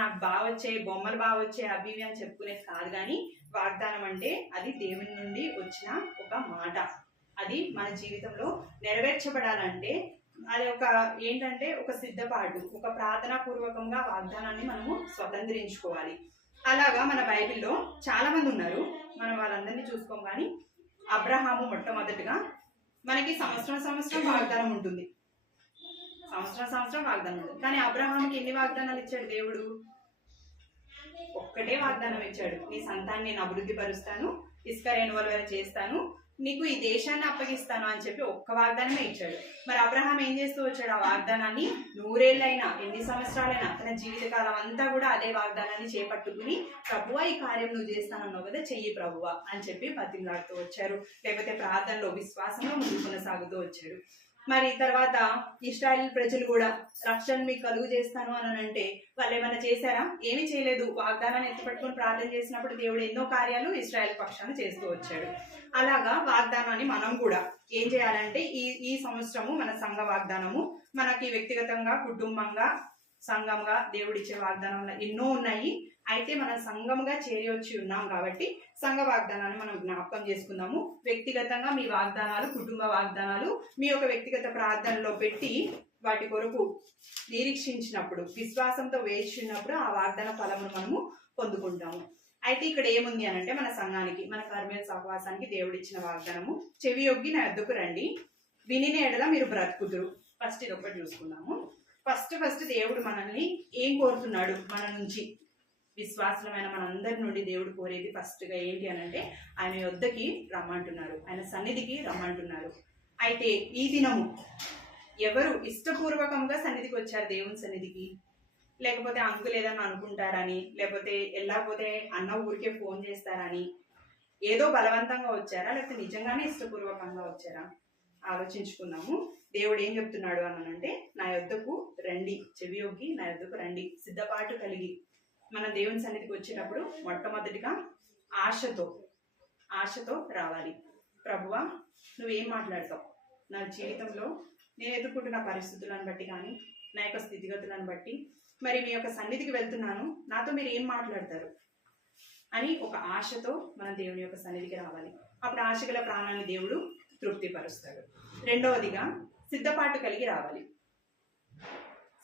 నాకు బాగా వచ్చాయి, బొమ్మలు బాగా వచ్చాయి, అవి ఇవి అని చెప్పుకునేది కాదు. కానీ వాగ్దానం అంటే అది దేవుని నుండి వచ్చిన ఒక మాట. అది మన జీవితంలో నెరవేర్చబడాలంటే అది ఏంటంటే ఒక సిద్ధపాటు, ఒక ప్రార్థనా పూర్వకంగా వాగ్దానాన్ని మనము స్వతంత్రించుకోవాలి. అలాగా మన బైబిల్లో చాలా మంది ఉన్నారు, మనం వాళ్ళందరినీ చూసుకోం. కానీ అబ్రహాము మొట్టమొదటిగా మనకి సంవత్సరం వాగ్దానం ఉంటుంది, సంవత్సరం వాగ్దానం ఉంటుంది. కానీ అబ్రహాముకి ఎన్ని వాగ్దానాలు ఇచ్చాడు దేవుడు? ఒక్కటే వాగ్దానం ఇచ్చాడు, నీ సంతాన్ని నేను అభివృద్ధి పరుస్తాను, ఇసుక రేణువుల వరకు చేస్తాను, నీకు ఈ దేశాన్ని అప్పగిస్తాను అని చెప్పి ఒక్క వాగ్దానమే ఇచ్చాడు. మరి అబ్రహాం ఏం చేస్తూ వచ్చాడు? ఆ వాగ్దానాన్ని 100 ఏళ్ళైనా, ఎన్ని సంవత్సరాలైనా, తన జీవితకాలం అంతా కూడా అదే వాగ్దానాన్ని చేపట్టుకుని, ప్రభువా ఈ కార్యం నువ్వు చేస్తానన్నావు కదా, చెయ్యి ప్రభువా అని చెప్పి బతిమలాడుతూ వచ్చారు. లేకపోతే ప్రార్థనలో విశ్వాసంలో ముందుకు కొనసాగుతూ వచ్చాడు. మరి తర్వాత ఇశ్రాయేల్ ప్రజలు కూడా రక్షణ మీకు కలుగు చేస్తాను అని అంటే వాళ్ళు ఏమైనా చేశారా? ఏమీ చేయలేదు. వాగ్దానాన్ని ఎత్తిపట్టుకుని ప్రార్థన చేసినప్పుడు దేవుడు ఎన్నో కార్యాలు ఇశ్రాయేల్ పక్షాన్ని చేస్తూ వచ్చాడు. అలాగా వాగ్దానాన్ని మనం కూడా ఏం చేయాలంటే ఈ సంవత్సరము మన సంఘ వాగ్దానము, మనకి వ్యక్తిగతంగా, కుటుంబంగా, సంఘంగా దేవుడిచ్చే వాగ్దానాలు ఎన్నో ఉన్నాయి. అయితే మనం సంఘంగా చేరి వచ్చి ఉన్నాం కాబట్టి సంఘ వాగ్దానాన్ని మనం జ్ఞాపకం చేసుకుందాము. వ్యక్తిగతంగా మీ వాగ్దానాలు, కుటుంబ వాగ్దానాలు మీ యొక్క వ్యక్తిగత ప్రార్థనలో పెట్టి వాటి కొరకు నిరీక్షించినప్పుడు, విశ్వాసంతో వేచినప్పుడు ఆ వాగ్దాన ఫలమును మనము పొందుకుంటాము. అయితే ఇక్కడ ఏముంది అని అంటే, మన సంఘానికి, మన కర్మేల సహవాసానికి దేవుడిచ్చిన వాగ్దానము, చెవి యొగ్గి నా యొద్దకు రండి, వినిన ఎడల మీరు బ్రతుకుదురు. ఫస్ట్ ఇది ఒకటి చూసుకుందాము. ఫస్ట్ దేవుడు మనల్ని ఏం కోరుతున్నాడు? మన నుంచి, విశ్వాసమైన మనందరి నుండి దేవుడు కోరేది ఫస్ట్గా ఏంటి అని అంటే, ఆయన యొద్దకి రమ్మంటున్నారు, ఆయన సన్నిధికి రమ్మంటున్నారు. అయితే ఈ దినము ఎవరు ఇష్టపూర్వకంగా సన్నిధికి వచ్చారు దేవుని సన్నిధికి? లేకపోతే అంకులు ఏదన్నా అనుకుంటారని, లేకపోతే వెళ్ళకపోతే అన్న ఊరికే ఫోన్ చేస్తారని, ఏదో బలవంతంగా వచ్చారా, లేకపోతే నిజంగానే ఇష్టపూర్వకంగా వచ్చారా? ఆలోచించుకుందాము. దేవుడు ఏం చెప్తున్నాడు అనంటే, నా యొద్దకు రండి, చెవి యొగ్గి నా యొద్దకు రండి, సిద్ధపాటు కలిగి. మన దేవుని సన్నిధికి వచ్చేటప్పుడు మొట్టమొదటిగా ఆశతో రావాలి. ప్రభువా నువ్వేం మాట్లాడతావు నా జీవితంలో, నేను ఎదుర్కొంటున్న పరిస్థితులను బట్టి కానీ, నా యొక్క స్థితిగతులను బట్టి, మరి మీ యొక్క సన్నిధికి వెళ్తున్నాను, నాతో మీరు ఏం మాట్లాడతారు అని ఒక ఆశతో మన దేవుని యొక్క సన్నిధికి రావాలి. అప్పుడు ఆశగల ప్రాణాన్ని దేవుడు తృప్తిపరుస్తాడు. రెండవదిగా సిద్ధపాటు కలిగి రావాలి.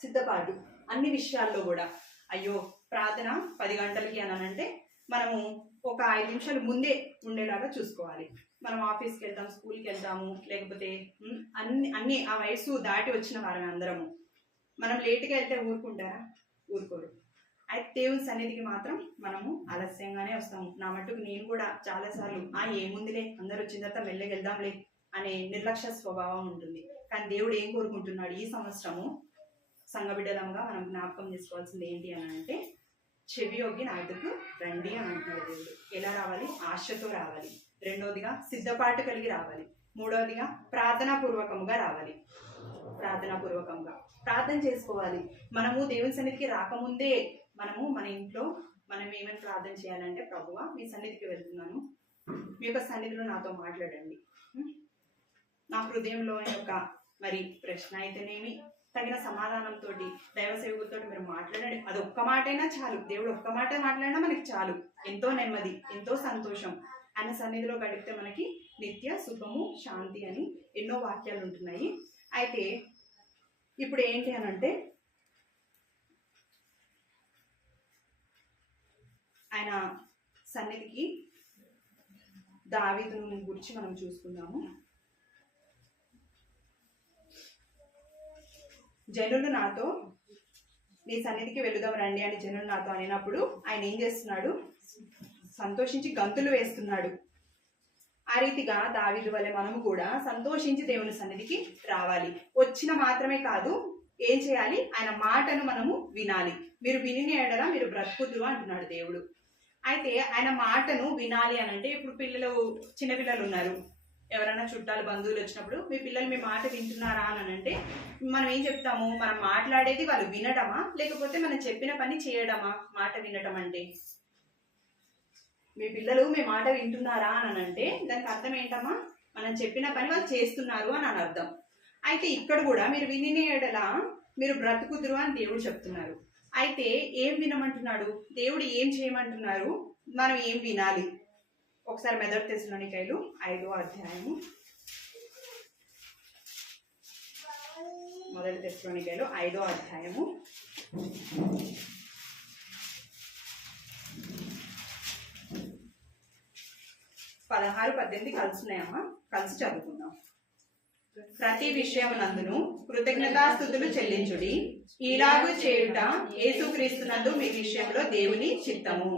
సిద్ధపాటు అన్ని విషయాల్లో కూడా. అయ్యో ప్రార్థన 10 గంటలకి అనంటే మనము ఒక 5 నిమిషాలు ముందే ఉండేలాగా చూసుకోవాలి. మనం ఆఫీస్కి వెళ్తాం, స్కూల్కి వెళ్తాము, లేకపోతే అన్ని ఆ వయసు దాటి వచ్చిన వారమే అందరము. మనం లేట్గా వెళ్తే ఊరుకుంటారా? ఊరుకోరు. అయితే దేవుని సన్నిధికి మాత్రం మనము ఆలస్యంగానే వస్తాము. నా మట్టుకు నేను కూడా చాలాసార్లు ఏముందిలే, అందరూ వచ్చిన తర్వాత మెల్లగా వెళ్దాంలే అనే నిర్లక్ష్య స్వభావం ఉంటుంది. కానీ దేవుడు ఏం కోరుకుంటున్నాడు? ఈ సంవత్సరము సంఘ బిడ్డలంగా మనం జ్ఞాపకం చేసుకోవాల్సింది ఏంటి అని అంటే, చెవి యొగ్గి నా ఎదుకు రండి అని అంటున్నాడు దేవుడు. ఎలా రావాలి? ఆశతో రావాలి. రెండోదిగా సిద్ధపాటు కలిగి రావాలి. మూడవదిగా ప్రార్థనాపూర్వకంగా రావాలి. ప్రార్థనాపూర్వకంగా ప్రార్థన చేసుకోవాలి. మనము దేవుని సన్నిధికి రాకముందే మనము మన ఇంట్లో మనం ఏమైనా ప్రార్థన చేయాలంటే, ప్రభువా మీ సన్నిధికి వెళ్తున్నాను, మీ యొక్క సన్నిధిలో నాతో మాట్లాడండి, నా హృదయంలో యొక్క మరి ప్రశ్న అయితేనేమి తగిన సమాధానంతో దైవ సేవకులతో మీరు మాట్లాడండి. అది ఒక్క మాటైనా చాలు. దేవుడు ఒక్క మాట మాట్లాడినా మనకి చాలు. ఎంతో నెమ్మది, ఎంతో సంతోషం. ఆయన సన్నిధిలో గడిపితే మనకి నిత్య సుఖము, శాంతి అని ఎన్నో వాక్యాలు ఉంటున్నాయి. అయితే ఇప్పుడు ఏంటి అని అంటే, ఆయన సన్నిధికి దావీదును గురించి మనం చూసుకుందాము. జనులు నాతో నీ సన్నిధికి వెళుదాం రండి అని జనులు నాతో అనినప్పుడు ఆయన ఏం చేస్తున్నాడు? సంతోషించి గంతులు వేస్తున్నాడు. ఆ రీతిగా దావీదు వలె మనము కూడా సంతోషించి దేవుని సన్నిధికి రావాలి. వచ్చిన మాత్రమే కాదు, ఏం చేయాలి? ఆయన మాటను మనము వినాలి. మీరు విని ఎడల మీరు బ్రతుకుదురు అంటున్నాడు దేవుడు. అయితే ఆయన మాటను వినాలి అని అంటే, ఇప్పుడు చిన్నపిల్లలు ఉన్నారు, ఎవరైనా చుట్టాలు బంధువులు వచ్చినప్పుడు మీ పిల్లలు మీ మాట వింటున్నారా అని అంటే మనం ఏం చెప్తాము? మనం మాట్లాడేది వాళ్ళు వినడమా, లేకపోతే మనం చెప్పిన పని చేయడమా? మాట వినడం అంటే, మీ పిల్లలు మీ మాట వింటున్నారా అని అంటే దానికి అర్థం ఏంటమ్మా? మనం చెప్పిన పని వాళ్ళు చేస్తున్నారు అని అర్థం. అయితే ఇక్కడ కూడా మీరు విని ఎడల మీరు బ్రతుకుదురు అని దేవుడు చెప్తున్నారు. అయితే ఏం వినమంటున్నాడు దేవుడు? ఏం చేయమంటున్నారు? మనం ఏం వినాలి? ఒకసారి మొదటి తెస్సలోనికైలు 5వ అధ్యాయము, మొదటి తెస్సలోనికైలు 5వ అధ్యాయము 16-18 కలుస్తున్నాయమ్మా, కలిసి చదువుకుందాం. ప్రతి విషయమునందును కృతజ్ఞతాస్తుతులు చెల్లించుడి, ఇలాగు చేయుట యేసుక్రీస్తునందు మీ విషయంలో దేవుని చిత్తము.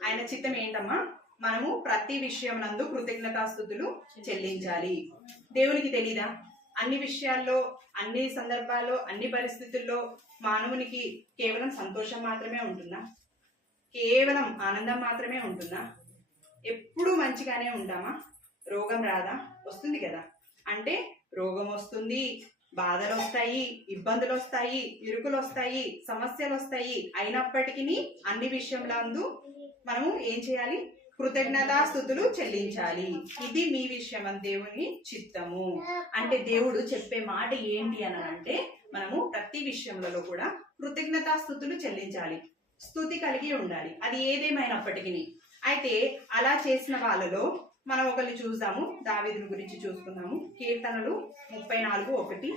ఆయన చిత్తం ఏంటమ్మా? మనము ప్రతి విషయమునందు కృతజ్ఞతాస్తుతులు చెల్లించాలి. దేవునికి తెలీదా? అన్ని విషయాల్లో, అన్ని సందర్భాల్లో, అన్ని పరిస్థితుల్లో మానవునికి కేవలం సంతోషం మాత్రమే ఉంటుందా? కేవలం ఆనందం మాత్రమే ఉంటుందా? ఎప్పుడూ మంచిగానే ఉంటామా? రోగం రాదా? వస్తుంది కదా. అంటే రోగం వస్తుంది, బాధలు వస్తాయి, ఇబ్బందులు వస్తాయి, ఇరుకులు వస్తాయి, సమస్యలు వస్తాయి. అయినప్పటికీ అన్ని విషయంలో మనము ఏం చేయాలి? కృతజ్ఞతాస్తుతులు చెల్లించాలి. ఇది మీ విషయం అని దేవుని చిత్తము. అంటే దేవుడు చెప్పే మాట ఏంటి అని అంటే, మనము ప్రతి విషయంలో కూడా కృతజ్ఞతాస్తుతులు చెల్లించాలి, స్తుతి కలిగి ఉండాలి, అది ఏదేమైనప్పటికీ. అయితే అలా చేసిన వాళ్ళలో మనం ఒకరిని చూద్దాము. దావీదుని గురించి చూసుకుందాము. కీర్తనలు 34:1.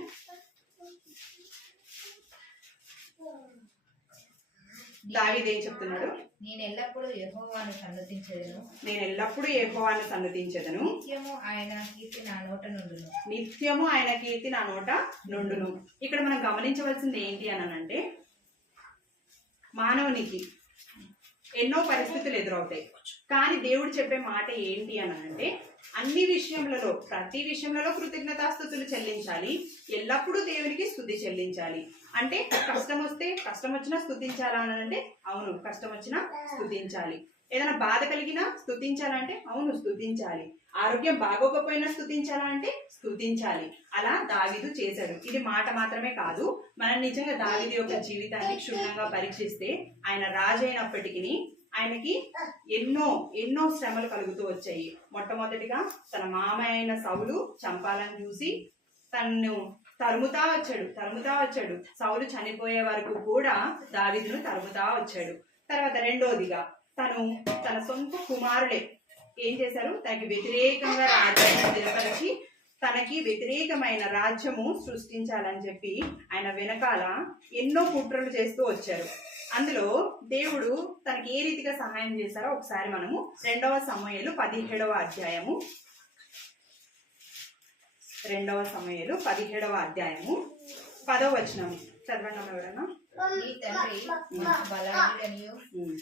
దావీదు ఏం చెప్తున్నాడు? నేను ఎల్లప్పుడూ యెహోవాను సన్నతించెదను, నేను ఎల్లప్పుడూ యెహోవాను సన్నతించెదను, నిత్యము ఆయన కీర్తి నా నోట నుండును, నిత్యము ఆయన కీర్తి నా నోట నుండును. ఇక్కడ మనం గమనించవలసింది ఏంటి అని అంటే, మానవునికి ఎన్నో పరిస్థితులు ఎదురవుతాయి, కానీ దేవుడు చెప్పే మాట ఏంటి అని అంటే, అన్ని విషయములలో, ప్రతి విషయంలో కృతజ్ఞతాస్తుతులు చెల్లించాలి, ఎల్లప్పుడూ దేవునికి స్తుతి చెల్లించాలి. అంటే కష్టం వస్తే, కష్టం వచ్చినా స్తుతించాలా అని అంటే, అవును కష్టం వచ్చినా స్తుతించాలి. ఏదైనా బాధ కలిగినా స్తుతించాలంటే, అవును స్తుతించాలి. ఆరోగ్యం బాగోకపోయినా స్తుతించాలంటే స్తుతించాలి. అలా దావీదు చేశాడు. ఇది మాట మాత్రమే కాదు, మనం నిజంగా దావీదు యొక్క జీవితాన్ని క్షుణ్ణంగా పరీక్షిస్తే, ఆయన రాజు అయినప్పటికీ ఆయనకి ఎన్నో శ్రమలు కలుగుతూ వచ్చాయి. మొట్టమొదటిగా తన మామ అయిన సౌలు చంపాలని చూసి తన్ను తరుముతా వచ్చాడు. సౌలు చనిపోయే వరకు కూడా దావీదును తరుముతా వచ్చాడు. తర్వాత రెండోదిగా తన సొంత కుమారులే ఏం చేశారు? తనకి వ్యతిరేకంగా రాజ్యాన్ని స్థిరపరిచి తనకి వ్యతిరేకమైన రాజ్యము సృష్టించాలని చెప్పి ఆయన వెనకాల ఎన్నో కుట్రలు చేస్తూ వచ్చారు. అందులో దేవుడు తనకి ఏ రీతిగా సహాయం చేశారో ఒకసారి మనము 2వ సమూయేలు 17వ అధ్యాయము 10వ వచనం చదవండి ఎవరన్నా. నీ తండ్రి బలాఢ్యుడనియు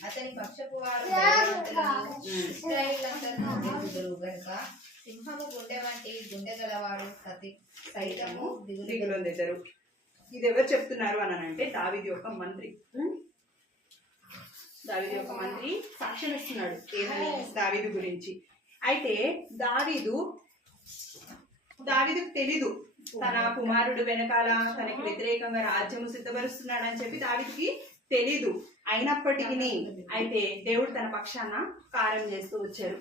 అతని పక్షపు వారు ధైర్యవంతులనియు ఇశ్రాయేలులందరూ దిగుదురు గనుక సింహము గుండె వంటి గుండె గలవాడు సైతము దిగులొందెదరు. ఇది ఎవరు చెప్తున్నారు అని అంటే, దావీదు యొక్క మంత్రి. దావీదు యొక్క మంత్రి సాక్ష్యం ఇస్తున్నాడు ఏమని దావీదు గురించి. అయితే దావీదుకు తెలీదు తన కుమారుడు వెనకాల తనకి వ్యతిరేకంగా రాజ్యము సిద్ధపరుస్తున్నాడు అని చెప్పి దావీదుకి తెలీదు. అయినప్పటికీ అయితే దేవుడు తన పక్షాన కార్యం చేస్తూ వచ్చారు.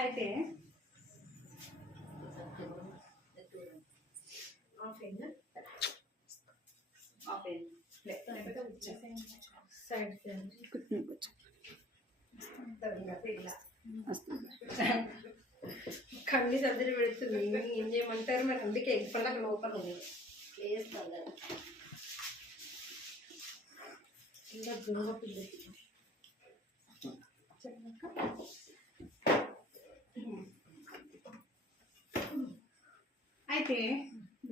అయితే కన్ని సర్జరీ పెడుతుంది, ఏం చేయమంటారు మరి? అందుకే ఎగ్ పండుగ లోపల వేస్తాం కదా. ఇంకా గురువు పిల్లలు అయితే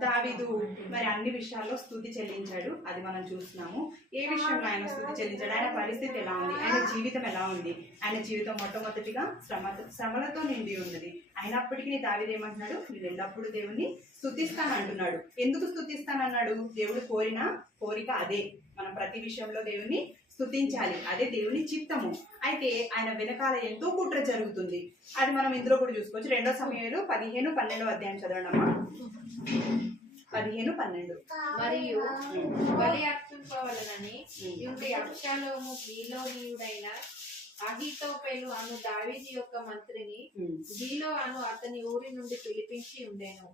దావీదు మరి అన్ని విషయాల్లో స్తుతి చెల్లించాడు. అది మనం చూస్తున్నాము. ఏ విషయంలో ఆయన స్తుతి చెల్లించాడు, ఆయన పరిస్థితి ఎలా ఉంది, ఆయన జీవితం ఎలా ఉంది. ఆయన జీవితం మొట్టమొదటిగా శ్రమలతో నిండి ఉన్నది. అయినప్పటికీ దావీదు ఏమంటున్నాడు, నేను ఎల్లప్పుడూ దేవుణ్ణి స్తుతిస్తానంటున్నాడు. ఎందుకు స్తుతిస్తానన్నాడు? దేవుడు కోరిన కోరిక అదే, మనం ప్రతి విషయంలో దేవుణ్ణి స్తుతించాలి, అదే దేవుని చిత్తము. అయితే ఆయన వెనకాల ఎంతో కుట్ర జరుగుతుంది. అది మనం ఇందులో కూడా చూసుకోవచ్చు. 2 సమూయేలు 15-12 అధ్యాయం చదవండి అమ్మా. 15-12. మరియు బలి అర్పింపవలనని ఉండి అబ్షాలోము గీలోనీయుడైన అహీతోపెలు అను దావీదు యొక్క మంత్రిని గీలో అను అతని ఊరి నుండి పిలిపించి ఉండెను.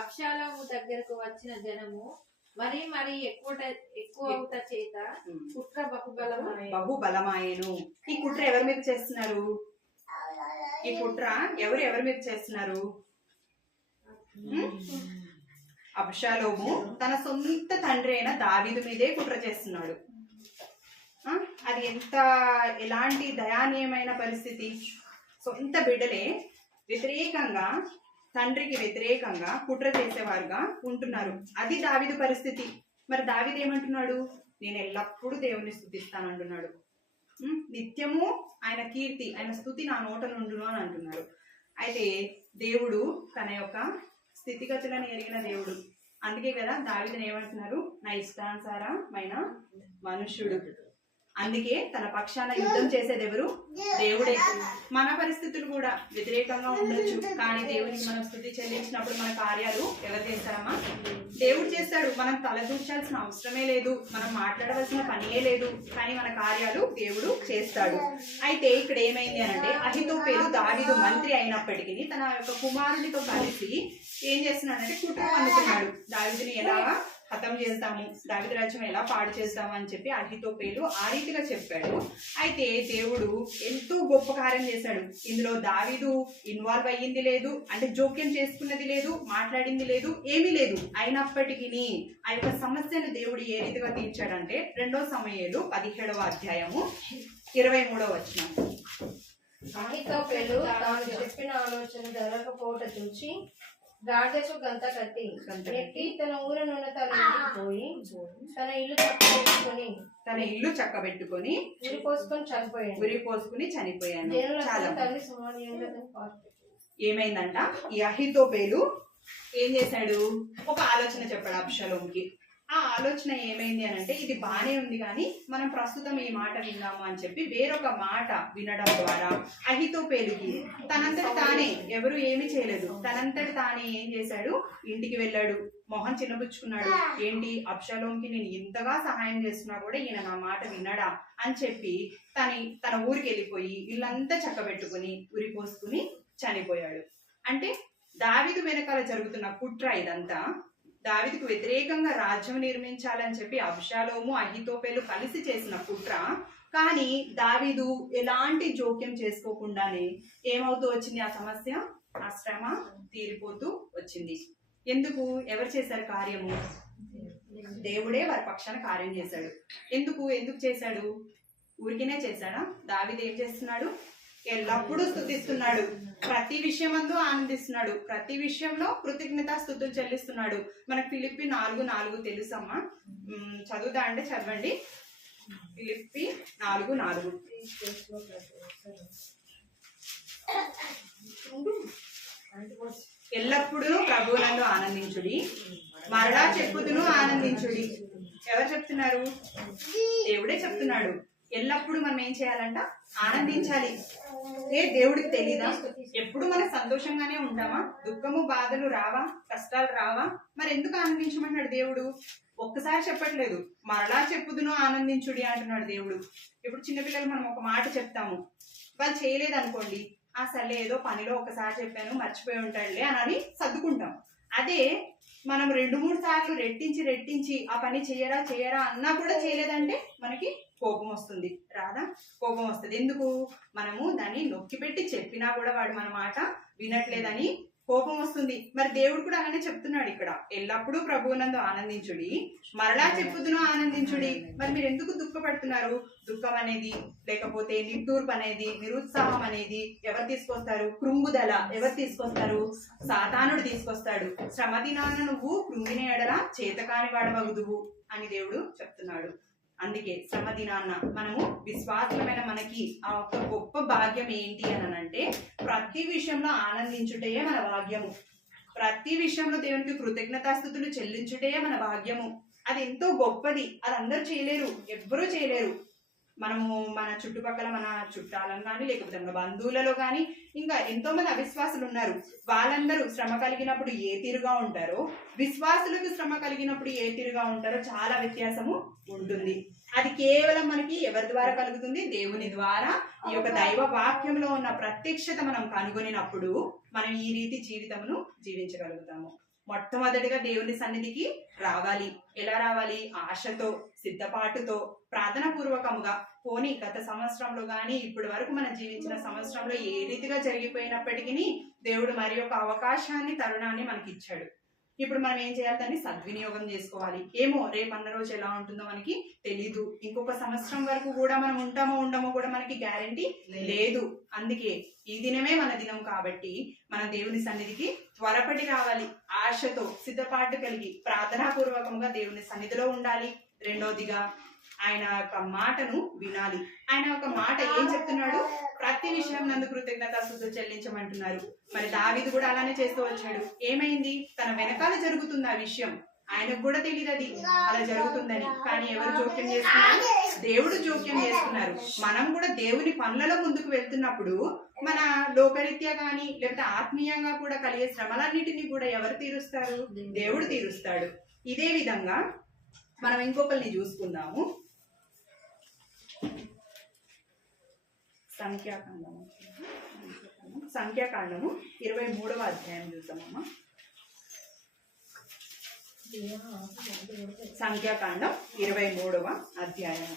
అబ్షాలోము దగ్గరకు వచ్చిన జనము మరి ఎక్కువ చేత కుట్ర బహుబలమాయను. ఈ కుట్ర ఎవరి మీద చేస్తున్నారు? ఈ కుట్ర ఎవరి మీద చేస్తున్నారు? అబ్షాలోము తన సొంత తండ్రి అయిన దావీదు మీదే కుట్ర చేస్తున్నాడు. అది ఎలాంటి దయానీయమైన పరిస్థితి. సొంత బిడ్డలే వ్యతిరేకంగా, తండ్రికి వ్యతిరేకంగా కుట్ర చేసేవారుగా ఉంటున్నారు. అది దావీదు పరిస్థితి. మరి దావీదు ఏమంటున్నాడు? నేను ఎల్లప్పుడూ దేవుణ్ణి స్తుతిస్తాను అంటున్నాడు. నిత్యము ఆయన కీర్తి, ఆయన స్తుతి నా నోట నుండును అని అంటున్నారు. అయితే దేవుడు తన యొక్క స్థితిగతులను ఎరిగిన దేవుడు. అందుకే కదా దావీదుని ఏమంటున్నారు? నా ఇష్టానుసారమైన మనుష్యుడు. అందుకే తన పక్షాన యుద్ధం చేసేది ఎవరు? దేవుడే. మన పరిస్థితులు కూడా వ్యతిరేకంగా ఉండొచ్చు, కానీ దేవునికి మనం స్తుతి చెల్లించినప్పుడు మన కార్యాలు ఎవరు చేస్తారమ్మా? దేవుడు చేస్తాడు. మనం తలదూర్చాల్సిన అవసరమే లేదు, మనం మాట్లాడవలసిన పనియే లేదు, కానీ మన కార్యాలు దేవుడు చేస్తాడు. అయితే ఇక్కడ ఏమైంది అనంటే, అహీతోపెలు దావీదు మంత్రి అయినప్పటికీ తన యొక్క కుమారుడితో కలిసి ఏం చేస్తున్నాడంటే కుట్ర పన్నుతున్నాడు. దావీదుని ఎలా హతం చేస్తాము, దావీదు రాజ్యం ఎలా పాడు చేస్తాము అని చెప్పి అహీతోపెలు ఆ రీతిగా చెప్పాడు. అయితే దేవుడు ఎంతో గొప్ప కార్యం చేశాడు. ఇందులో దావీదు ఇన్వాల్వ్ అయ్యింది లేదు, అంటే జోక్యం చేసుకున్నది లేదు, మాట్లాడింది లేదు, ఏమీ లేదు. అయినప్పటికీ ఆ యొక్క సమస్యను దేవుడు ఏ రీతిగా తీర్చాడంటే 2 సమూయేలు 17వ అధ్యాయము 23వ వచనం. అహీతోపెలు తాను చెప్పిన ఆలోచన జరగకపోవట చూసి గాడిదకు గంత కట్టి ఎక్కి తన ఊరనున్న తన ఇంటికి పోయి తన ఇల్లు చక్కబెట్టుకొని ఉరి పోసుకొని చనిపోయాను. ఏమైందంట? ఈ అహీతోపెలు ఏం చేశాడు? ఒక ఆలోచన చెప్పాడు అబ్షాలోముకి. ఆ ఆలోచన ఏమైంది అని అంటే, ఇది బానే ఉంది కానీ మనం ప్రస్తుతం ఈ మాట విన్నాము అని చెప్పి వేరొక మాట వినడం ద్వారా అహీతోపెలుకి తనంతటి తానే, ఎవరు ఏమి చేయలేదు, తనంతటి తానే ఏం చేశాడు? ఇంటికి వెళ్ళాడు, మొహం చిన్నబుచ్చుకున్నాడు. ఏంటి, అబ్షాలోముకి నేను ఇంతగా సహాయం చేస్తున్నా కూడా ఈయన నా మాట వినడా అని చెప్పి తన ఊరికి వెళ్ళిపోయి ఇల్లంతా చక్కబెట్టుకుని ఉరి పోసుకుని చనిపోయాడు. అంటే దావీదు వెనకాల జరుగుతున్న కుట్ర ఇదంతా. దావీదుకు వ్యతిరేకంగా రాజ్యం నిర్మించాలని చెప్పి అబ్షాలోము అహీతోపెలు కలిసి చేసిన కుట్ర. కానీ దావీదు ఎలాంటి జోక్యం చేసుకోకుండానే ఏమవుతూ వచ్చింది? ఆ సమస్య, ఆ శ్రమ తీరిపోతూ వచ్చింది. ఎందుకు? ఎవరు చేశారు కార్యము? దేవుడే వారి పక్షాన కార్యం చేశాడు. ఎందుకు చేశాడు? ఊరికినే చేశాడా? దావీదు ఏం చేస్తున్నాడు? ఎల్లప్పుడూ స్తుతిస్తున్నాడు, ప్రతి విషయమందు ఆనందిస్తున్నాడు, ప్రతి విషయంలో కృతజ్ఞతా స్తుతులు చెల్లిస్తున్నాడు. మనకు ఫిలిప్పి 4:4 తెలుసమ్మా, చదువుదా అంటే చదవండి. ఫిలిప్పి 4:4. ఎల్లప్పుడూ ప్రభువునందు ఆనందించుడి, మరలా చెప్పుదును ఆనందించుడి. ఎవరు చెప్తున్నారు? దేవుడే చెప్తున్నాడు. ఎల్లప్పుడూ మనం ఏం చేయాలంట? ఆనందించాలి. దేవుడికి తెలీదా? ఎప్పుడు మనం సంతోషంగానే ఉంటామా? దుఃఖము బాధలు రావా? కష్టాలు రావా? మరి ఎందుకు ఆనందించమంటున్నాడు దేవుడు? ఒక్కసారి చెప్పట్లేదు, మరలా చెప్పుదును ఆనందించుడి అంటున్నాడు దేవుడు. ఇప్పుడు చిన్నపిల్లలు మనం ఒక మాట చెప్తాము, వాళ్ళు చేయలేదు అనుకోండి, సర్లే ఏదో పనిలో ఒకసారి చెప్పాను మర్చిపోయి ఉంటాడులే అని సర్దుకుంటాం. అదే మనం 2-3 సార్లు రెట్టించి ఆ పని చేయరా అన్నా కూడా చేయలేదంటే మనకి కోపం వస్తుంది. రాదా? కోపం వస్తుంది. ఎందుకు? మనము దాన్ని నొక్కి పెట్టి చెప్పినా కూడా వాడు మన మాట వినట్లేదని కోపం వస్తుంది. మరి దేవుడు కూడా అలానే చెప్తున్నాడు ఇక్కడ, ఎల్లప్పుడూ ప్రభువునందు ఆనందించుడి, మరలా చెప్పుదును ఆనందించుడి. మరి మీరు ఎందుకు దుఃఖపడుతున్నారు? దుఃఖం అనేది, లేకపోతే నిట్టూర్పు అనేది, నిరుత్సాహం అనేది ఎవరు తీసుకొస్తారు? కృంగుదల ఎవరు తీసుకొస్తారు? సాతానుడు తీసుకొస్తాడు. శ్రమ దినాన నువ్వు కృంగిన ఎడల చేతకాని వాడవగుదువు అని దేవుడు చెప్తున్నాడు. అందుకే శ్రమ దినాన్న మనము విశ్వాసమైన మనకి ఆ ఒక గొప్ప భాగ్యం ఏంటి అని అంటే, ప్రతి విషయంలో ఆనందించుటయే మన భాగ్యము. ప్రతి విషయంలో దేవునికి కృతజ్ఞతాస్తుతులు చెల్లించుటయే మన భాగ్యము. అది ఎంతో గొప్పది. అది అందరూ చేయలేరు, ఎవ్వరూ చేయలేరు. మనము మన చుట్టుపక్కల మన చుట్టాలను కానీ, లేకపోతే మన బంధువులలో కానీ, ఇంకా ఎంతో మంది అవిశ్వాసులు ఉన్నారు. వాళ్ళందరూ శ్రమ కలిగినప్పుడు ఏ తీరుగా ఉంటారో, విశ్వాసులకు శ్రమ కలిగినప్పుడు ఏ తీరుగా ఉంటారో చాలా వ్యత్యాసము ఉంటుంది. అది కేవలం మనకి ఎవరి ద్వారా కలుగుతుంది? దేవుని ద్వారా. ఈ యొక్క దైవ వాక్యంలో ఉన్న ప్రత్యక్షత మనం కనుగొనినప్పుడు మనం ఈ రీతి జీవితమును జీవించగలుగుతాము. మొట్టమొదటిగా దేవుని సన్నిధికి రావాలి. ఎలా రావాలి? ఆశతో, సిద్ధపాటుతో, ప్రార్థన పూర్వకముగా. పోనీ గత సంవత్సరంలో కానీ ఇప్పటి వరకు మనం జీవించిన సంవత్సరంలో ఏ రీతిగా జరిగిపోయినప్పటికీ దేవుడు మరి ఒక అవకాశాన్ని, తరుణాన్ని మనకి ఇచ్చాడు. ఇప్పుడు మనం ఏం చేయాలి? దాన్ని సద్వినియోగం చేసుకోవాలి. ఏమో రేపన్న రోజు ఎలా ఉంటుందో మనకి తెలీదు. ఇంకొక సంవత్సరం వరకు కూడా మనం ఉంటామో ఉండమో కూడా మనకి గ్యారంటీ లేదు. అందుకే ఈ దినమే మన దినం కాబట్టి మన దేవుని సన్నిధికి త్వరపడి రావాలి. ఆశతో, సిద్ధపాటు కలిగి, ప్రార్థనాపూర్వకంగా దేవుని సన్నిధిలో ఉండాలి. రెండోదిగా ఆయన యొక్క మాటను వినాలి. ఆయన ఒక మాట ఏం చెప్తున్నాడు? ప్రతి విషయం నందు కృతజ్ఞతాస్తుతులు చెల్లించమంటున్నారు. మరి దావీదు కూడా అలానే చేస్తూ వచ్చాడు. ఏమైంది? తన వెనకాల జరుగుతుంది ఆ విషయం. ఆయనకు కూడా తెలియదు అది అలా జరుగుతుందని. కానీ ఎవరు జోక్యం చేస్తున్నారు? దేవుడు జోక్యం చేస్తున్నారు. మనం కూడా దేవుని పనులలో ముందుకు వెళ్తున్నప్పుడు మన లోకరీత్యా కానీ, లేకపోతే ఆత్మీయంగా కూడా కలిగే శ్రమలన్నిటినీ కూడా ఎవరు తీరుస్తారు? దేవుడు తీరుస్తాడు. ఇదే విధంగా మనం ఇంకొకరిని చూసుకుందాము. సంఖ్యాకాండము 23వ అధ్యాయం చూద్దామమ్మా. సంఖ్యాకాండం 23వ అధ్యాయం.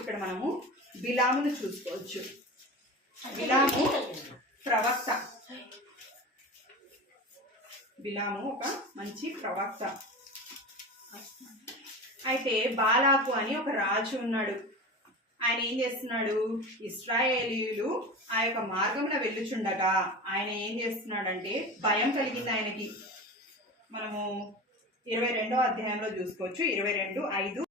ఇక్కడ మనము బిలామును చూసుకోవచ్చు. బిలాము ప్రవక్త. బిలాము ఒక మంచి ప్రవక్త. అయితే బాలాకు అని ఒక రాజు ఉన్నాడు. ఆయన ఏం చేస్తున్నాడు? ఇశ్రాయేలీయులు ఆ యొక్క మార్గంలో వెళ్ళుచుండగా ఆయన ఏం చేస్తున్నాడంటే భయం కలిగింది ఆయనకి. మనము 22వ అధ్యాయంలో చూసుకోవచ్చు. 22:5